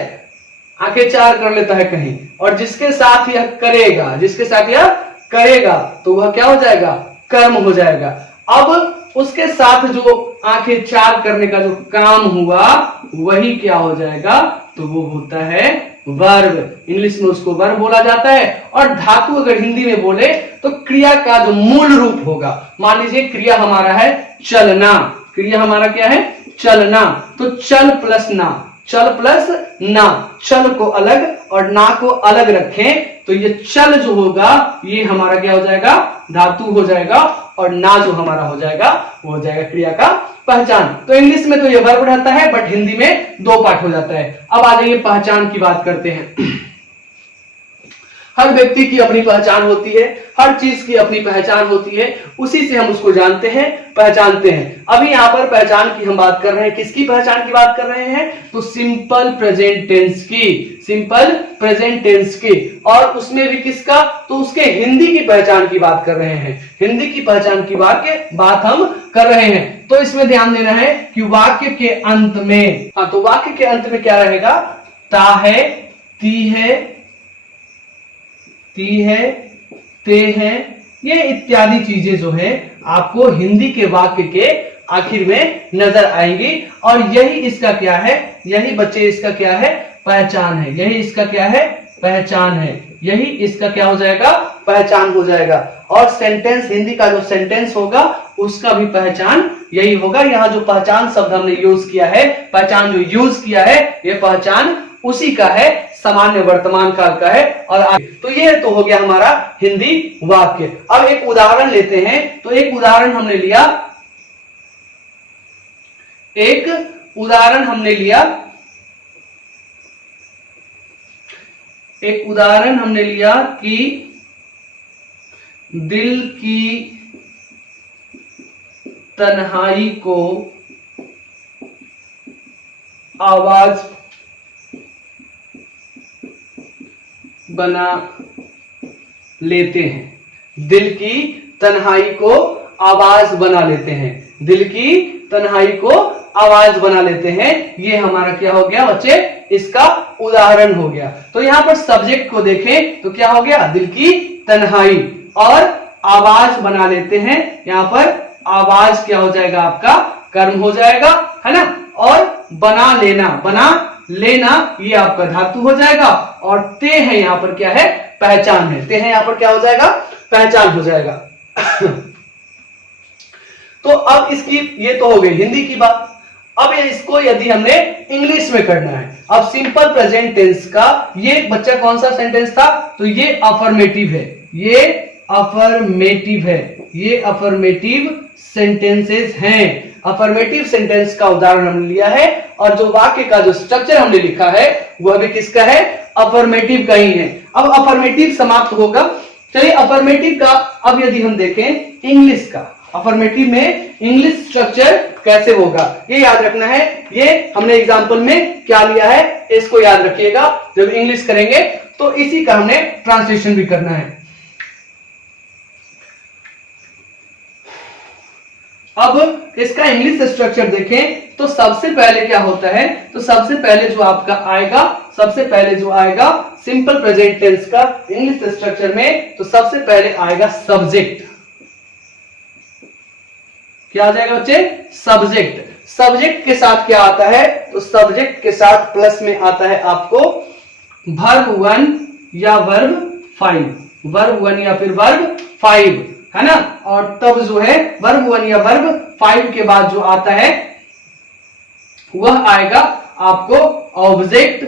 आंखें चार कर लेता है कहीं, और जिसके साथ यह करेगा, जिसके साथ यह करेगा तो वह क्या हो जाएगा, कर्म हो जाएगा। अब उसके साथ जो आंखें चार करने का जो काम हुआ वही क्या हो जाएगा, तो वो होता है वर्ब। इंग्लिश में उसको वर्ब बोला जाता है। और धातु अगर हिंदी में बोले तो क्रिया का जो मूल रूप होगा, मान लीजिए क्रिया हमारा है चलना, क्रिया हमारा क्या है, चलना। तो चल प्लस ना, चल प्लस ना, चल को अलग और ना को अलग रखें तो ये चल जो होगा ये हमारा क्या हो जाएगा, धातु हो जाएगा, और ना जो हमारा हो जाएगा वो हो जाएगा क्रिया का पहचान। तो इंग्लिश में तो ये वर्ब रहता है, बट हिंदी में दो पार्ट हो जाता है। अब आ जाइए पहचान की बात करते हैं। हर व्यक्ति की अपनी पहचान होती है, हर चीज की अपनी पहचान होती है, उसी से हम उसको जानते हैं, पहचानते हैं। अभी यहाँ पर पहचान की हम बात कर रहे हैं, किसकी पहचान की बात कर रहे हैं, तो सिंपल प्रेजेंट टेंस की, सिंपल प्रेजेंट टेंस की। और उसमें भी किसका, तो उसके हिंदी की पहचान की बात कर रहे हैं, हिंदी की पहचान की बात हम कर रहे हैं। तो इसमें ध्यान देना है कि वाक्य के अंत में, हाँ, तो वाक्य के अंत में क्या रहेगा, ता है, ती है, ती है, ते है, ये इत्यादि चीजें जो है आपको हिंदी के वाक्य के आखिर में नजर आएंगी। और यही इसका क्या है, यही बच्चे इसका क्या है, पहचान है। यही इसका क्या है, पहचान है। यही इसका क्या हो जाएगा, पहचान हो जाएगा। और सेंटेंस, हिंदी का जो सेंटेंस होगा उसका भी पहचान यही होगा। यहाँ जो पहचान शब्द हमने यूज किया है, पहचान जो यूज किया है, ये पहचान उसी का है, सामान्य वर्तमान काल का है। और तो ये तो हो गया हमारा हिंदी वाक्य। अब एक उदाहरण लेते हैं। तो एक उदाहरण हमने लिया, एक उदाहरण हमने लिया, एक उदाहरण हमने लिया कि दिल की तन्हाई को आवाज बना लेते हैं। दिल की तन्हाई को आवाज बना लेते हैं। दिल की तन्हाई को आवाज बना लेते हैं। ये हमारा क्या हो गया बच्चे, इसका उदाहरण हो गया। तो यहां पर सब्जेक्ट को देखें तो क्या हो गया, दिल की तन्हाई, और आवाज बना लेते हैं। यहां पर आवाज क्या हो जाएगा, आपका कर्म हो जाएगा, है ना। और बना लेना, बना लेना ये आपका धातु हो जाएगा। और ते है यहां पर क्या है, पहचान है। ते है यहां पर क्या हो जाएगा, पहचान हो जाएगा। तो अब इसकी ये तो हो गई हिंदी की बात। अब इसको यदि हमने इंग्लिश में करना है, अब सिंपल प्रेजेंट टेंस का ये बच्चा कौन सा सेंटेंस था, तो ये अफर्मेटिव है, ये अफर्मेटिव है, ये अफर्मेटिव सेंटेंसेस हैं। अफर्मेटिव सेंटेंस का उदाहरण हमने लिया है, और जो वाक्य का जो स्ट्रक्चर हमने लिखा है वह भी किसका है, अफर्मेटिव का ही है। अब अफर्मेटिव समाप्त होगा। चलिए अफर्मेटिव का अब यदि हम देखें इंग्लिश का, अफर्मेटिव में इंग्लिश स्ट्रक्चर कैसे होगा ये याद रखना है। ये हमने एग्जांपल में क्या लिया है इसको याद रखिएगा। जब इंग्लिश करेंगे तो इसी का हमने ट्रांसलेशन भी करना है। अब इसका इंग्लिश स्ट्रक्चर देखें तो सबसे पहले क्या होता है, तो सबसे पहले जो आपका आएगा, सबसे पहले जो आएगा सिंपल प्रेजेंट टेंस का इंग्लिश स्ट्रक्चर में, तो सबसे पहले आएगा सब्जेक्ट। क्या आ जाएगा बच्चे, सब्जेक्ट। सब्जेक्ट के साथ क्या आता है, तो सब्जेक्ट के साथ प्लस में आता है आपको वर्ब 1 या वर्ब 5, वर्ब 1 या फिर वर्ब 5, है ना। और तब जो है वर्ब 1 या वर्ब 5 के बाद जो आता है वह आएगा आपको ऑब्जेक्ट।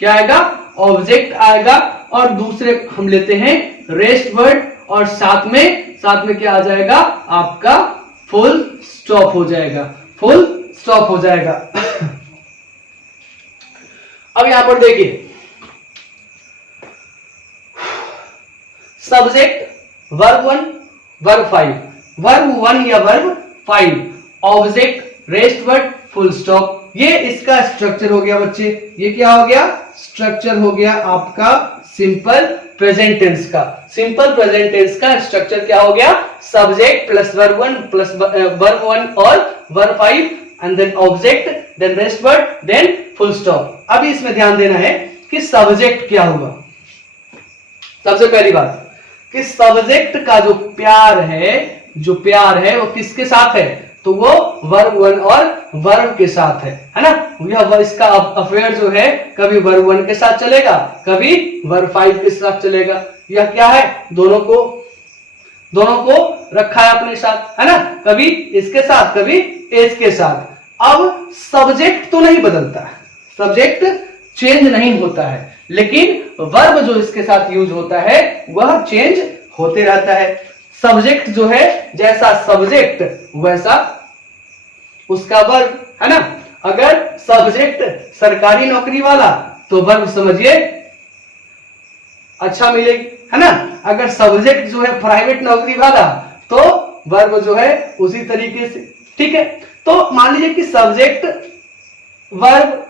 क्या आएगा, ऑब्जेक्ट आएगा। और दूसरे हम लेते हैं रेस्ट वर्ड, और साथ में क्या आ जाएगा, आपका फुल स्टॉप हो जाएगा, फुल स्टॉप हो जाएगा। अब यहां पर देखिए सब्जेक्ट वर्ब 1 वर्ब 5, वर्ब 1 या verb 5, object rest word full stop. ये इसका स्ट्रक्चर हो गया बच्चे। ये क्या हो गया, स्ट्रक्चर हो गया आपका सिंपल प्रेजेंट टेंस का। सिंपल प्रेजेंट टेंस का स्ट्रक्चर क्या हो गया, subject plus verb 1 plus verb 1 और verb 5 and then object then rest word then full stop. अभी इसमें ध्यान देना है कि सब्जेक्ट क्या होगा। सबसे पहली बात कि सब्जेक्ट का जो प्यार है वो किसके साथ है, तो वो वर्ब 1 और वर्ब के साथ है ना। यह इसका अफेयर जो है कभी वर्ब 1 के साथ चलेगा, कभी वर्ब 5 के साथ चलेगा। यह क्या है, दोनों को रखा है अपने साथ, है ना, कभी इसके साथ कभी इसके साथ। अब सब्जेक्ट तो नहीं बदलता है, सब्जेक्ट चेंज नहीं होता है, लेकिन वर्ब जो इसके साथ यूज होता है वह चेंज होते रहता है। सब्जेक्ट जो है जैसा सब्जेक्ट वैसा उसका वर्ब, है ना। अगर सब्जेक्ट सरकारी नौकरी वाला तो वर्ब समझिए अच्छा मिलेगी, है ना। अगर सब्जेक्ट जो है प्राइवेट नौकरी वाला तो वर्ब जो है उसी तरीके से, ठीक है। तो मान लीजिए कि सब्जेक्ट वर्ब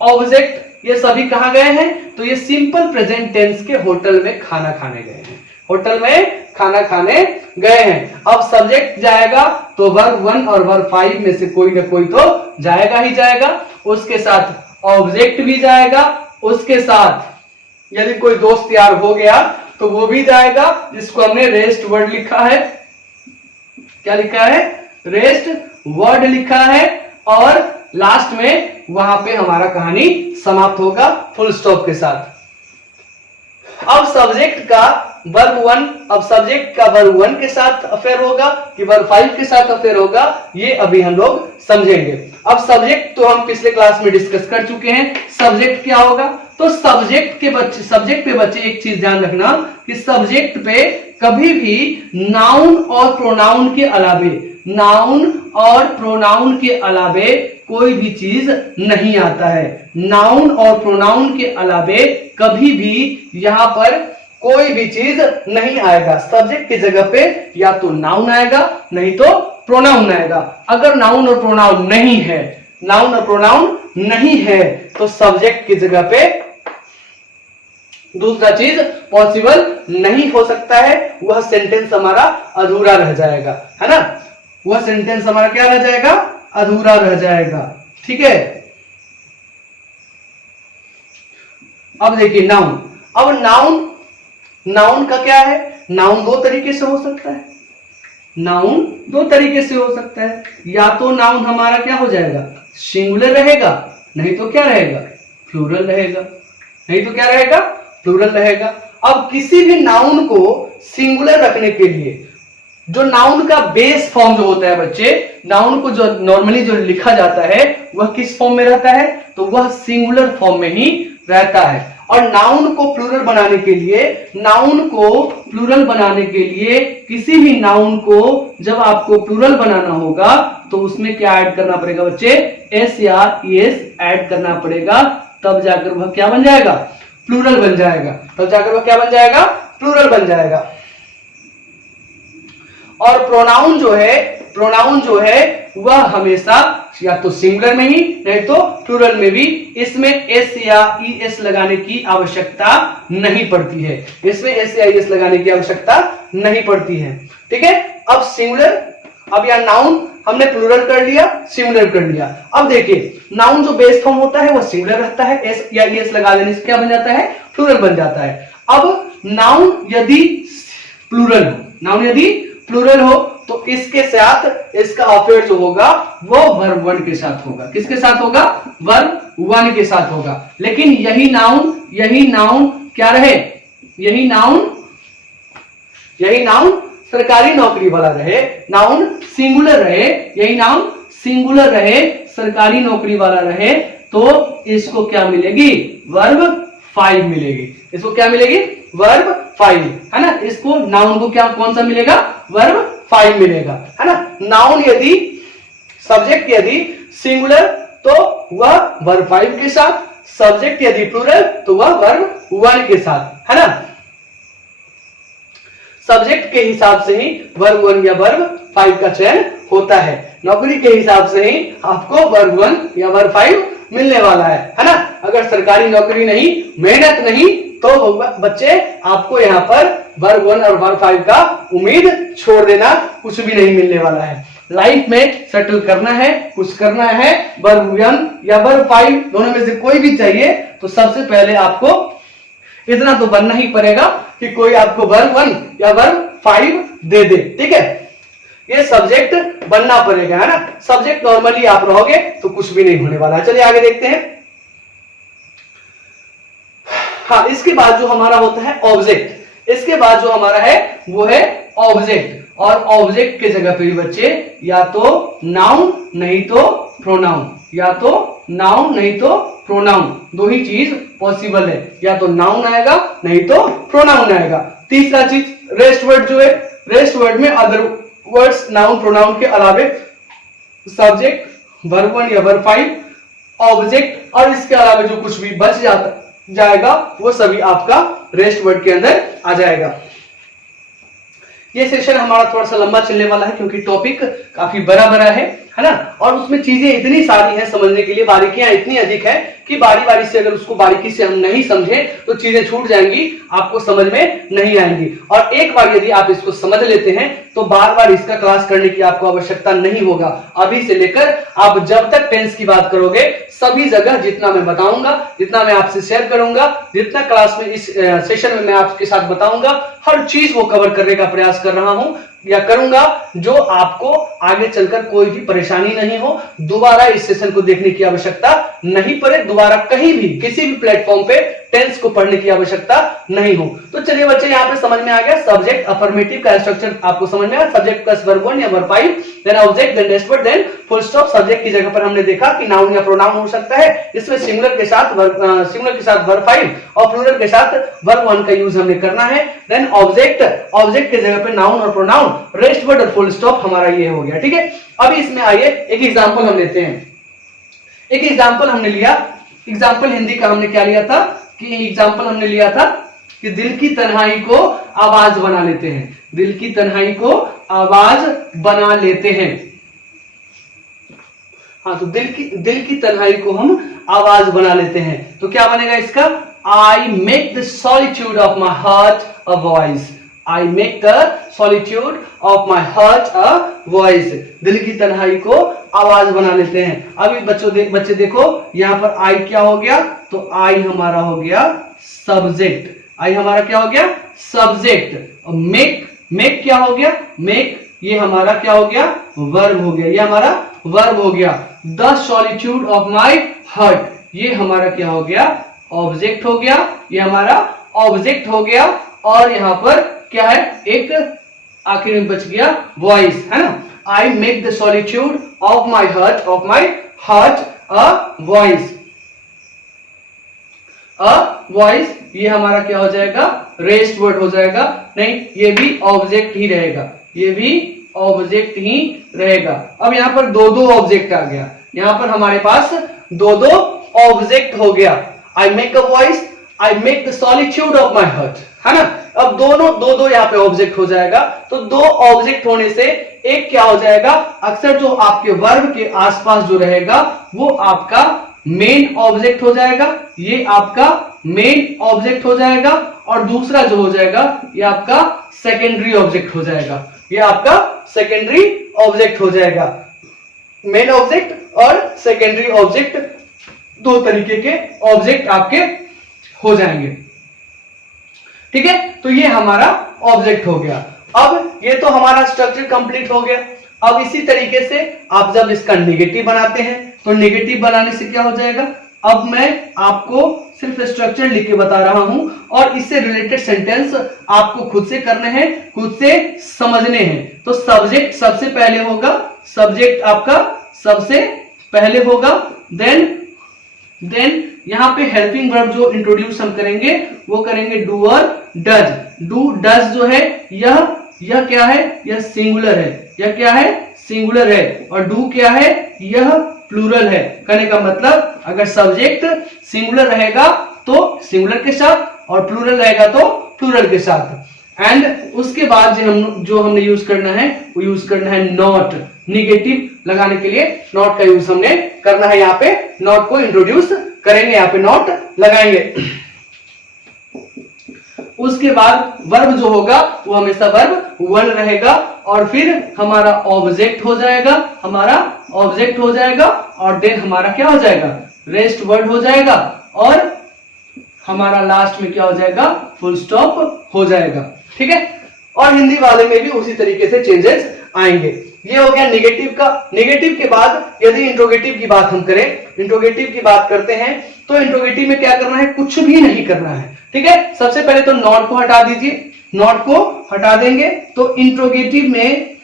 ऑब्जेक्ट ये सभी कहां गए हैं, तो ये सिंपल प्रेजेंट टेंस के होटल में खाना खाने गए हैं, होटल में खाना खाने गए हैं। अब सब्जेक्ट जाएगा तो वर्ब 1 और वर्ब 5 में से कोई ना कोई तो जाएगा ही जाएगा, उसके साथ ऑब्जेक्ट भी जाएगा, उसके साथ यदि कोई दोस्त यार हो गया तो वो भी जाएगा, जिसको हमने रेस्ट वर्ड लिखा है। क्या लिखा है, रेस्ट वर्ड लिखा है। और लास्ट में वहां पे हमारा कहानी समाप्त होगा फुल स्टॉप के साथ। अब सब्जेक्ट का वर्ब 1, अब सब्जेक्ट का वर्ब 1 के साथ अफेयर होगा कि वर्ब 5 के साथ अफेयर होगा, ये अभी हम लोग समझेंगे। अब सब्जेक्ट तो हम पिछले क्लास में डिस्कस कर चुके हैं, सब्जेक्ट क्या होगा। तो सब्जेक्ट पे बच्चे एक चीज ध्यान रखना कि सब्जेक्ट पे कभी भी नाउन और प्रोनाउन के अलावे नाउन और प्रोनाउन के अलावे कोई भी चीज नहीं आता है। नाउन और प्रोनाउन के अलावे कभी भी यहां पर कोई भी चीज नहीं आएगा। सब्जेक्ट की जगह पे या तो नाउन आएगा नहीं तो प्रोनाउन आएगा। अगर नाउन और प्रोनाउन नहीं है, नाउन और प्रोनाउन नहीं है तो सब्जेक्ट की जगह पे दूसरा चीज पॉसिबल नहीं हो सकता है। वह सेंटेंस हमारा अधूरा रह जाएगा, है ना। वह सेंटेंस हमारा क्या रह जाएगा? अधूरा रह जाएगा। ठीक है। अब देखिए नाउन। अब नाउन का क्या है? नाउन दो तरीके से हो सकता है। नाउन दो तरीके से हो सकता है। या तो नाउन हमारा क्या हो जाएगा? सिंगुलर रहेगा, नहीं तो क्या रहेगा? प्लूरल रहेगा। नहीं तो क्या रहेगा? प्लूरल रहेगा। अब किसी भी नाउन को सिंगुलर रखने के लिए जो नाउन का बेस फॉर्म जो होता है बच्चे, नाउन को जो नॉर्मली जो लिखा जाता है वह किस फॉर्म में रहता है? तो वह सिंगुलर फॉर्म में ही रहता है। और नाउन को प्लूरल बनाने के लिए किसी भी नाउन को जब आपको प्लूरल बनाना होगा तो उसमें क्या ऐड करना पड़ेगा बच्चे? एस या ईएस ऐड करना पड़ेगा। तब जाकर वह क्या बन जाएगा? प्लूरल बन जाएगा। तब जाकर वह क्या बन जाएगा? प्लूरल बन जाएगा। और प्रोनाउन जो है वह हमेशा या तो सिंगुलर में ही नहीं तो प्लूरल में भी इसमें एस या ईएस लगाने की आवश्यकता नहीं पड़ती है। इसमें एस या ईएस लगाने की आवश्यकता नहीं पड़ती है। ठीक है। अब सिंगुलर, अब या नाउन हमने प्लूरल कर लिया, सिंगुलर कर लिया। अब देखिए नाउन जो बेस फॉर्म होता है वह सिंगुलर रहता है। एस या ईएस लगा देने से क्या बन जाता है? प्लूरल बन जाता है। अब नाउन यदि प्लूरल हो तो इसके साथ इसका ऑब्जेक्ट जो होगा वो वर्ब वन के साथ होगा। किसके साथ होगा? वर्ब वन के साथ होगा। लेकिन यही नाउन क्या रहे? यही नाउन सरकारी नौकरी वाला रहे, नाउन सिंगुलर रहे, यही नाउन सिंगुलर रहे, सरकारी नौकरी वाला रहे तो इसको क्या मिलेगी? वर्ब 5 मिलेगी। इसको क्या मिलेगी? वर्ब 5, है ना। इसको नाउन को क्या कौन सा मिलेगा? वर्ब 5 मिलेगा, है ना। नाउन यदि सब्जेक्ट यदि सिंगुलर तो वह वर्ब 5 के साथ, सब्जेक्ट यदि प्लूरल तो वह वर्ब 1 के साथ, है ना। सब्जेक्ट के हिसाब से ही वर्ब 1 या वर्ब 5 का चयन होता है। नौकरी के हिसाब से ही आपको वर्ब 1 या वर्ब 5 मिलने वाला है ना। अगर सरकारी नौकरी नहीं, मेहनत नहीं तो बच्चे आपको यहाँ पर वर्ब 1 और वर्ब 5 का उम्मीद छोड़ देना, कुछ भी नहीं मिलने वाला है। लाइफ में सेटल करना है, कुछ करना है, वर्ब 1 या वर्ब 5 दोनों में से कोई भी चाहिए तो सबसे पहले आपको इतना तो बनना ही पड़ेगा कि कोई आपको वर्ब 1 या वर्ब 5 दे दे। ठीक है, ये सब्जेक्ट बनना पड़ेगा, है ना। सब्जेक्ट नॉर्मली आप रहोगे तो कुछ भी नहीं होने वाला है। चलिए आगे देखते हैं। हाँ, इसके बाद जो हमारा होता है ऑब्जेक्ट। इसके बाद जो हमारा है वो है ऑब्जेक्ट। और ऑब्जेक्ट के जगह पे बच्चे या तो नाउन नहीं तो प्रोनाउन, या तो नाउन नहीं तो प्रोनाउन, दो ही चीज पॉसिबल है। या तो नाउन आएगा नहीं तो प्रोनाउन आएगा। तीसरा चीज रेस्ट वर्ड जो है, रेस्ट वर्ड में अदर वर्ड्स नाउन प्रोनाउन के अलावे सब्जेक्ट, वर्ब 1 या वर्ब 5, ऑब्जेक्ट और इसके अलावा जो कुछ भी बच जाएगा वो सभी आपका रेस्ट वर्ड के अंदर आ जाएगा। ये सेशन हमारा थोड़ा सा लंबा चलने वाला है क्योंकि टॉपिक काफी बड़ा है ना। और उसमें चीजें इतनी सारी हैं समझने के लिए, बारीकियां इतनी अधिक है कि बारी बारी से अगर उसको बारीकी से हम नहीं समझे तो चीजें छूट जाएंगी, आपको समझ में नहीं आएंगी। और एक बार यदि आप इसको समझ लेते हैं तो बार बार इसका क्लास करने की आपको आवश्यकता नहीं होगा। अभी से लेकर आप जब तक टेंस की बात करोगे सभी जगह जितना मैं बताऊंगा, जितना मैं आपसे शेयर करूंगा, जितना क्लास में इस सेशन में मैं आपके साथ बताऊंगा, हर चीज वो कवर करने का प्रयास कर रहा हूं या करूंगा जो आपको आगे चलकर कोई भी परेशानी नहीं हो, दोबारा इस सेशन को देखने की आवश्यकता नहीं पढ़े, दोबारा कहीं भी किसी भी प्लेटफॉर्म पे टेंस को पढ़ने की आवश्यकता नहीं हो। तो चलिए बच्चे यहाँ पे समझ में आ गया सब्जेक्ट अफर्मेटिव का स्ट्रक्चर आपको समझ में आया, सब्जेक्ट प्लस वर्ब 1 या verb 5, then object, then next word, then full stop. Subject की जगह पर हमने देखा कि नाउन या प्रोनाउन हो सकता है, इसमें सिंगुलर के साथ वर्ब 5 और प्लूरल के साथ वर्ब 1 का यूज हमने करना है। देन ऑब्जेक्ट के जगह पे नाउन और प्रोनाउन, रेस्ट वर्ड और फुल स्टॉप, हमारा ये हो गया। ठीक है, अभी इसमें आइए एक एग्जांपल हम लेते हैं। एक एग्जांपल हमने लिया, एग्जांपल हिंदी का हमने क्या लिया था कि एग्जांपल हमने लिया था कि दिल की तन्हाई को आवाज बना लेते हैं, दिल की तन्हाई को आवाज बना लेते हैं। हाँ, तो दिल की तन्हाई को हम आवाज बना लेते हैं, तो क्या बनेगा इसका? I make the solitude of my heart a voice. I make the solitude of my heart a voice. दिल की तन्हाई को आवाज बना लेते हैं। अभी बच्चे देखो यहाँ पर I क्या हो गया? तो I हमारा हो गया सब्जेक्ट, I हमारा क्या हो गया? सब्जेक्ट। make क्या हो गया? make ये हमारा क्या हो गया? वर्ब हो गया, ये हमारा वर्ब हो गया। The solitude of my heart ये हमारा क्या हो गया? ऑब्जेक्ट हो गया, ये हमारा ऑब्जेक्ट हो गया। और यहां पर क्या है? एक आखिर में बच गया वॉइस, है ना? I make the solitude of my heart a voice. ये हमारा क्या हो जाएगा? रेस्ट वर्ड हो जाएगा। नहीं, ये भी ऑब्जेक्ट ही रहेगा, ये भी ऑब्जेक्ट ही रहेगा। अब यहाँ पर दो ऑब्जेक्ट आ गया, यहाँ पर हमारे पास दो ऑब्जेक्ट हो गया। I make a voice, I make the solitude of my heart, है ना? अब दो यहाँ पे ऑब्जेक्ट हो जाएगा। तो दो ऑब्जेक्ट होने से एक क्या हो जाएगा? अक्सर जो आपके वर्ब के आसपास जो रहेगा वो आपका मेन ऑब्जेक्ट हो जाएगा, ये आपका मेन ऑब्जेक्ट हो जाएगा। और दूसरा जो हो जाएगा ये आपका सेकेंडरी ऑब्जेक्ट हो जाएगा, ये आपका सेकेंडरी ऑब्जेक्ट हो जाएगा। मेन ऑब्जेक्ट और सेकेंडरी ऑब्जेक्ट, दो तरीके के ऑब्जेक्ट आपके हो जाएंगे। ठीक है, तो ये हमारा ऑब्जेक्ट हो गया। अब ये तो हमारा स्ट्रक्चर कंप्लीट हो गया। अब इसी तरीके से आप जब इसका नेगेटिव बनाते हैं तो नेगेटिव बनाने से क्या हो जाएगा? अब मैं आपको सिर्फ स्ट्रक्चर लिख के बता रहा हूं और इससे रिलेटेड सेंटेंस आपको खुद से करने हैं, खुद से समझने हैं। तो सब्जेक्ट सबसे पहले होगा, सब्जेक्ट आपका सबसे पहले होगा। देन यहां पे हेल्पिंग वर्ब जो इंट्रोड्यूस हम करेंगे वो करेंगे डू और डज। डू डज जो है यह क्या है? यह सिंगुलर है, यह क्या है? सिंगुलर है। और डू क्या है? यह प्लूरल है। कहने का मतलब अगर सब्जेक्ट सिंगुलर रहेगा तो सिंगुलर के साथ और प्लूरल रहेगा तो प्लूरल के साथ। एंड उसके बाद जो हमने यूज करना है वो यूज करना है नॉट। निगेटिव लगाने के लिए नॉट का यूज हमने करना है, यहाँ पे नॉट को इंट्रोड्यूस करेंगे, यहाँ पे नॉट लगाएंगे। उसके बाद वर्ब जो होगा वो हमेशा वर्ब 1 रहेगा और फिर हमारा ऑब्जेक्ट हो जाएगा, और देन हमारा क्या हो जाएगा? रेस्ट वर्ड हो जाएगा और हमारा लास्ट में क्या हो जाएगा? फुल स्टॉप हो जाएगा। ठीक है, और हिंदी वाले में भी उसी तरीके से चेंजेस आएंगे। ये हो गया नेगेटिव का। नेगेटिव के बाद यदि इंट्रोगेटिव की बात हम करें, इंट्रोगेटिव की बात करते हैं तो इंट्रोगेटिव में क्या करना है? कुछ भी नहीं करना है। ठीक है, सबसे पहले तो नॉट को हटा दीजिए, नॉट को हटा देंगे तो इंट्रोगेटिव में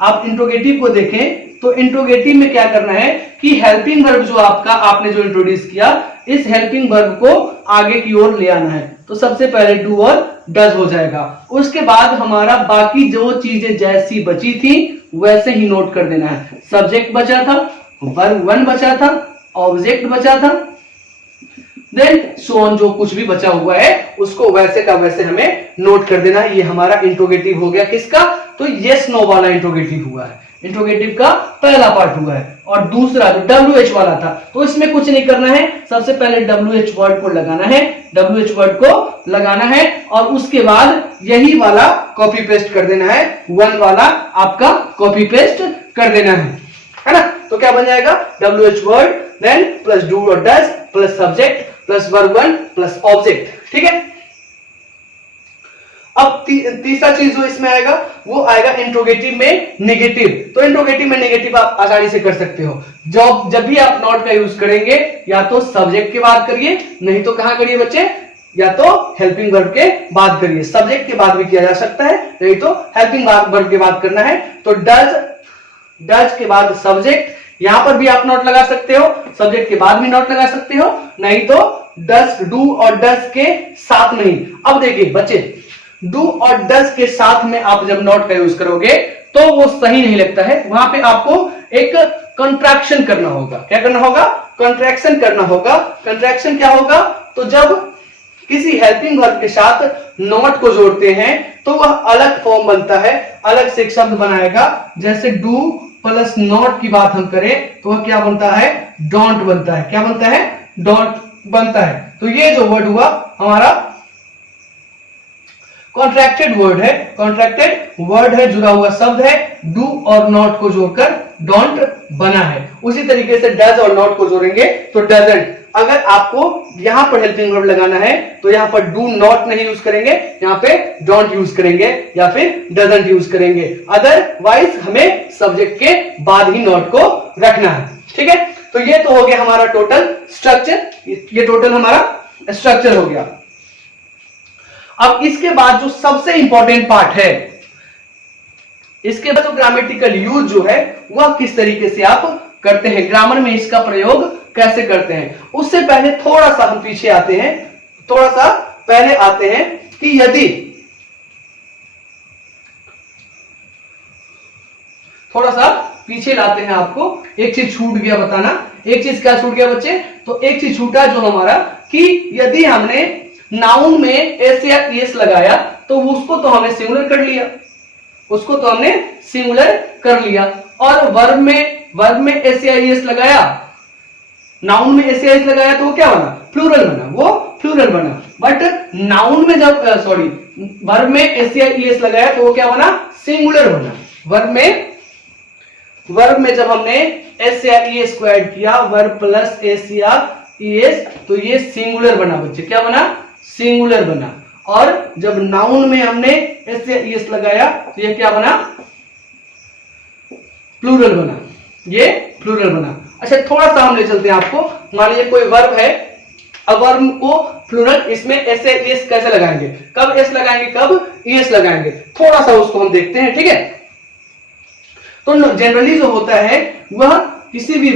आप इंट्रोगेटिव को देखें तो इंट्रोगेटिव में क्या करना है कि हेल्पिंग वर्ब जो आपने जो इंट्रोड्यूस किया, इस हेल्पिंग वर्ब को आगे की ओर ले आना है। तो सबसे पहले डू और डज हो जाएगा। उसके बाद हमारा बाकी जो चीजें जैसी बची थी वैसे ही नोट कर देना है। सब्जेक्ट बचा था, वर्ब 1 बचा था, ऑब्जेक्ट बचा था, देन सो ऑन, जो कुछ भी बचा हुआ है उसको वैसे का वैसे हमें नोट कर देना है। ये हमारा इंट्रोगेटिव हो गया। किसका? तो यस नो वाला इंट्रोगेटिव हुआ है, इंट्रोगेटिव का पहला पार्ट हुआ है। और दूसरा जो WH वाला था तो इसमें कुछ नहीं करना है, सबसे पहले WH वर्ड को लगाना है, WH वर्ड को लगाना है और उसके बाद यही वाला कॉपी पेस्ट कर देना है, 1 वाला आपका कॉपी पेस्ट कर देना है ना? तो क्या बन जाएगा? WH word then plus do और does plus subject plus verb 1 plus object. ठीक है, अब तीसरा चीज जो इसमें आएगा वो आएगा इंट्रोगेटिव में नेगेटिव। तो इंट्रोगेटिव में नेगेटिव आप आसानी से कर सकते हो। जब भी आप नॉट का यूज करेंगे या तो सब्जेक्ट के बाद करिए, नहीं तो कहां करिए बच्चे, या तो हेल्पिंग वर्ब के बाद करिए। सब्जेक्ट के बाद भी किया जा सकता है, नहीं तो हेल्पिंग वर्ब के बाद करना है। तो डज के बाद सब्जेक्ट, यहां पर भी आप नॉट लगा सकते हो, सब्जेक्ट के बाद भी नॉट लगा सकते हो, नहीं तो डज, डू और डज के साथ नहीं। अब देखिए बच्चे, डू और डज के साथ में आप जब नॉट का यूज करोगे तो वो सही नहीं लगता है। वहां पे आपको एक कंट्रैक्शन करना होगा। क्या करना होगा? कंट्रैक्शन करना होगा। कंट्रैक्शन क्या होगा? तो जब किसी हेल्पिंग वर्ब के साथ नॉट को जोड़ते हैं तो वह अलग फॉर्म बनता है, अलग से एक शब्द बनाएगा। जैसे डू प्लस नॉट की बात हम करें तो वह क्या बनता है? डोंट बनता है। क्या बनता है? डोंट बनता है। तो ये जो वर्ड हुआ हमारा कॉन्ट्रैक्टेड वर्ड है, कॉन्ट्रैक्टेड वर्ड है, जुड़ा हुआ शब्द है। डू और नॉट को जोड़कर डोंट बना है। उसी तरीके से डज और नॉट को जोड़ेंगे तो डजंट। अगर आपको यहां पर हेल्पिंग वर्ब लगाना है तो यहां पर डू नॉट नहीं यूज करेंगे, यहां पे डोंट यूज करेंगे या फिर डजंट यूज करेंगे। अदरवाइज हमें सब्जेक्ट के बाद ही नॉट को रखना है। ठीक है, तो ये तो हो गया हमारा टोटल स्ट्रक्चर, ये टोटल हमारा स्ट्रक्चर हो गया। अब इसके बाद जो सबसे इंपॉर्टेंट पार्ट है, इसके बाद जो ग्रामेटिकल यूज जो है वह किस तरीके से आप करते हैं, ग्रामर में इसका प्रयोग कैसे करते हैं, उससे पहले थोड़ा सा हम पीछे आते हैं, थोड़ा सा पहले आते हैं कि यदि थोड़ा सा पीछे लाते हैं आपको। एक चीज छूट गया बताना, एक चीज क्या छूट गया बच्चे? तो एक चीज छूटा जो हमारा कि यदि हमने नाउन में एस या एस लगाया तो उसको तो हमने सिंगुलर कर लिया, उसको तो हमने सिंगुलर कर लिया। और वर्ब में एस या एस लगाया, नाउन में एस या एस लगाया तो वो क्या बना? प्लूरल बना, वो प्लूरल बना। बट नाउन में जब वर्ब में एस या एस लगाया तो वो क्या बना? सिंगुलर बना। वर्ब में जब हमने एस या एस को ऐड किया, वर्ब प्लस एस या एस, तो ये सिंगुलर बना बच्चे। क्या बना? सिंगुलर बना। और जब नाउन में हमने एस या एस लगाया तो ये क्या बना? प्लूरल बना, ये प्लूरल बना। अच्छा, थोड़ा सा हम ले चलते हैं आपको। मान लीजिए कोई वर्ब है, अब वर्ब को प्लूरल, इसमें एस या एस कैसे लगाएंगे, कब एस लगाएंगे, कब एस लगाएंगे, थोड़ा सा उसको हम देखते हैं। ठीक है, तो जनरली जो होता है वह किसी भी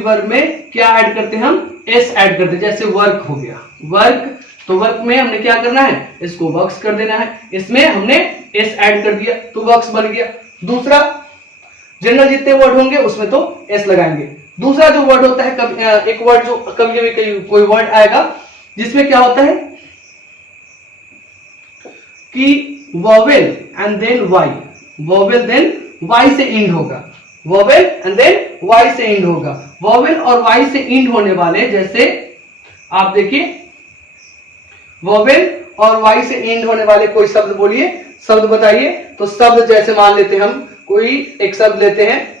वर्ब में क्या ऐड करते हैं? हम एस ऐड करते हैं। जैसे वर्क हो गया, वर्क, तो वर्क में हमने क्या करना है? इसको वर्क्स कर देना है, इसमें हमने एस ऐड कर दिया तो वर्क्स बन गया। दूसरा, जनरल जितने वर्ड होंगे उसमें तो एस लगाएंगे। दूसरा जो वर्ड होता है, एक वर्ड जो कभी कोई वर्ड आएगा जिसमें क्या होता है कि vowel and then Y, vowel then Y से इंड होगा, वोवेल एंड देन वाई से इंड होगा। वोवेल और वाई से इंड होने वाले, जैसे आप देखिए, वोवेल और वाई से इंड होने वाले कोई शब्द बोलिए, शब्द बताइए। तो शब्द जैसे मान लेते हैं हम, कोई एक शब्द लेते हैं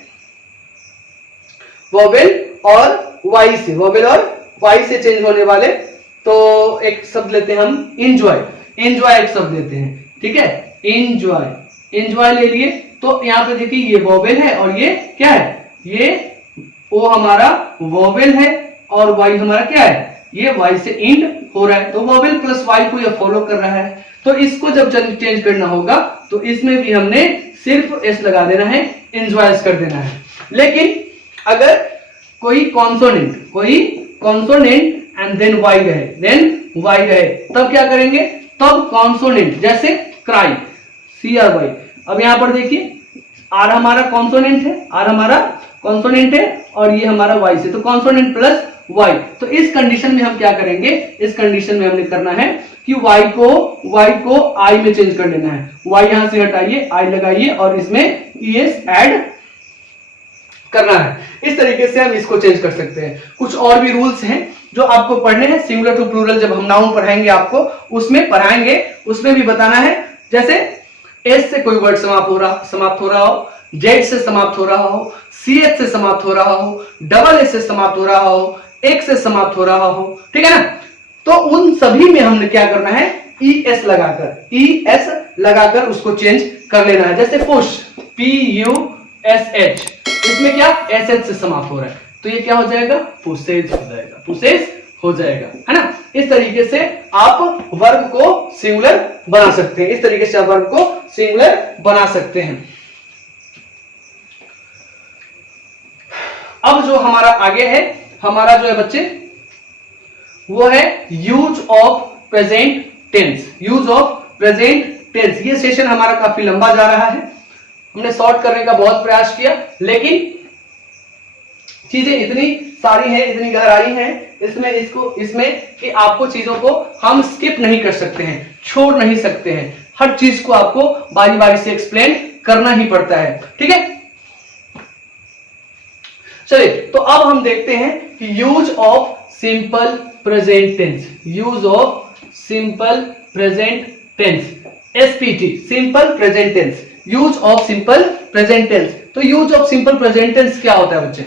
वोवेल और वाई से, वोवेल और वाई से चेंज होने वाले, तो एक शब्द लेते हैं हम एंजॉय, एंजॉय एक शब्द लेते हैं। ठीक है, एंजॉय, एंजॉय ले लिए। तो यहाँ पे देखिए ये वोवेल है और ये क्या है? ये ओ हमारा वोवेल है और वाई हमारा क्या है? ये वाई से इंड हो रहा है, तो वोवेल प्लस वाई को ये फॉलो कर रहा है। तो इसको जब चेंज करना होगा तो इसमें भी हमने सिर्फ एस लगा देना है, एंजॉयस कर देना है। लेकिन अगर कोई कॉन्सोनेंट एंड देन वाई रहे, तब क्या करेंगे? तब कॉन्सोनेंट, जैसे क्राई, CRY। अब यहां पर देखिए आर हमारा कॉन्सोनेंट है और ये हमारा वाई से, तो कॉन्सोनेंट प्लस वाई। तो इस कंडीशन में हम क्या करेंगे? इस कंडीशन में हमने करना है कि वाई को आई में चेंज कर लेना है। वाई यहां से हटाइए, आई लगाइए और इसमें एस ऐड करना है। इस तरीके से हम इसको चेंज कर सकते हैं। कुछ और भी रूल्स हैं जो आपको पढ़ने हैं, सिंगुलर टू प्लूरल जब हम नाउन पढ़ाएंगे आपको, उसमें पढ़ाएंगे, उसमें भी बताना है। जैसे एस से कोई वर्ड समाप्त हो रहा हो, जेड से समाप्त हो रहा हो, CH से समाप्त हो रहा हो, डबल एस से समाप्त हो रहा हो, एक से समाप्त हो रहा हो, ठीक है ना? तो उन सभी में हमने क्या करना है? ES लगाकर उसको चेंज कर लेना है। जैसे पुश, PUSH, इसमें क्या SH से समाप्त हो रहा है, तो ये क्या हो जाएगा, पुशेज हो जाएगा, पुशेज हो जाएगा, है ना। इस तरीके से आप वर्ब को सिंगुलर बना सकते हैं, इस तरीके से आप वर्ब को सिंगुलर बना सकते हैं। अब जो हमारा आगे है, हमारा जो है बच्चे, वो है use of present tense. Use of present tense, ये सेशन हमारा काफी लंबा जा रहा है, हमने शॉर्ट करने का बहुत प्रयास किया, लेकिन चीजें इतनी सारी हैं, इतनी गहराई है इसमें कि आपको चीजों को हम स्किप नहीं कर सकते हैं, छोड़ नहीं सकते हैं, हर चीज को आपको बारी बारी से एक्सप्लेन करना ही पड़ता है, ठीक है। चलिए, तो अब हम देखते हैं कि use of simple present tense, use of simple present tense, SPT, simple present tense, use of simple present tense. तो use of simple present tense क्या होता है बच्चे?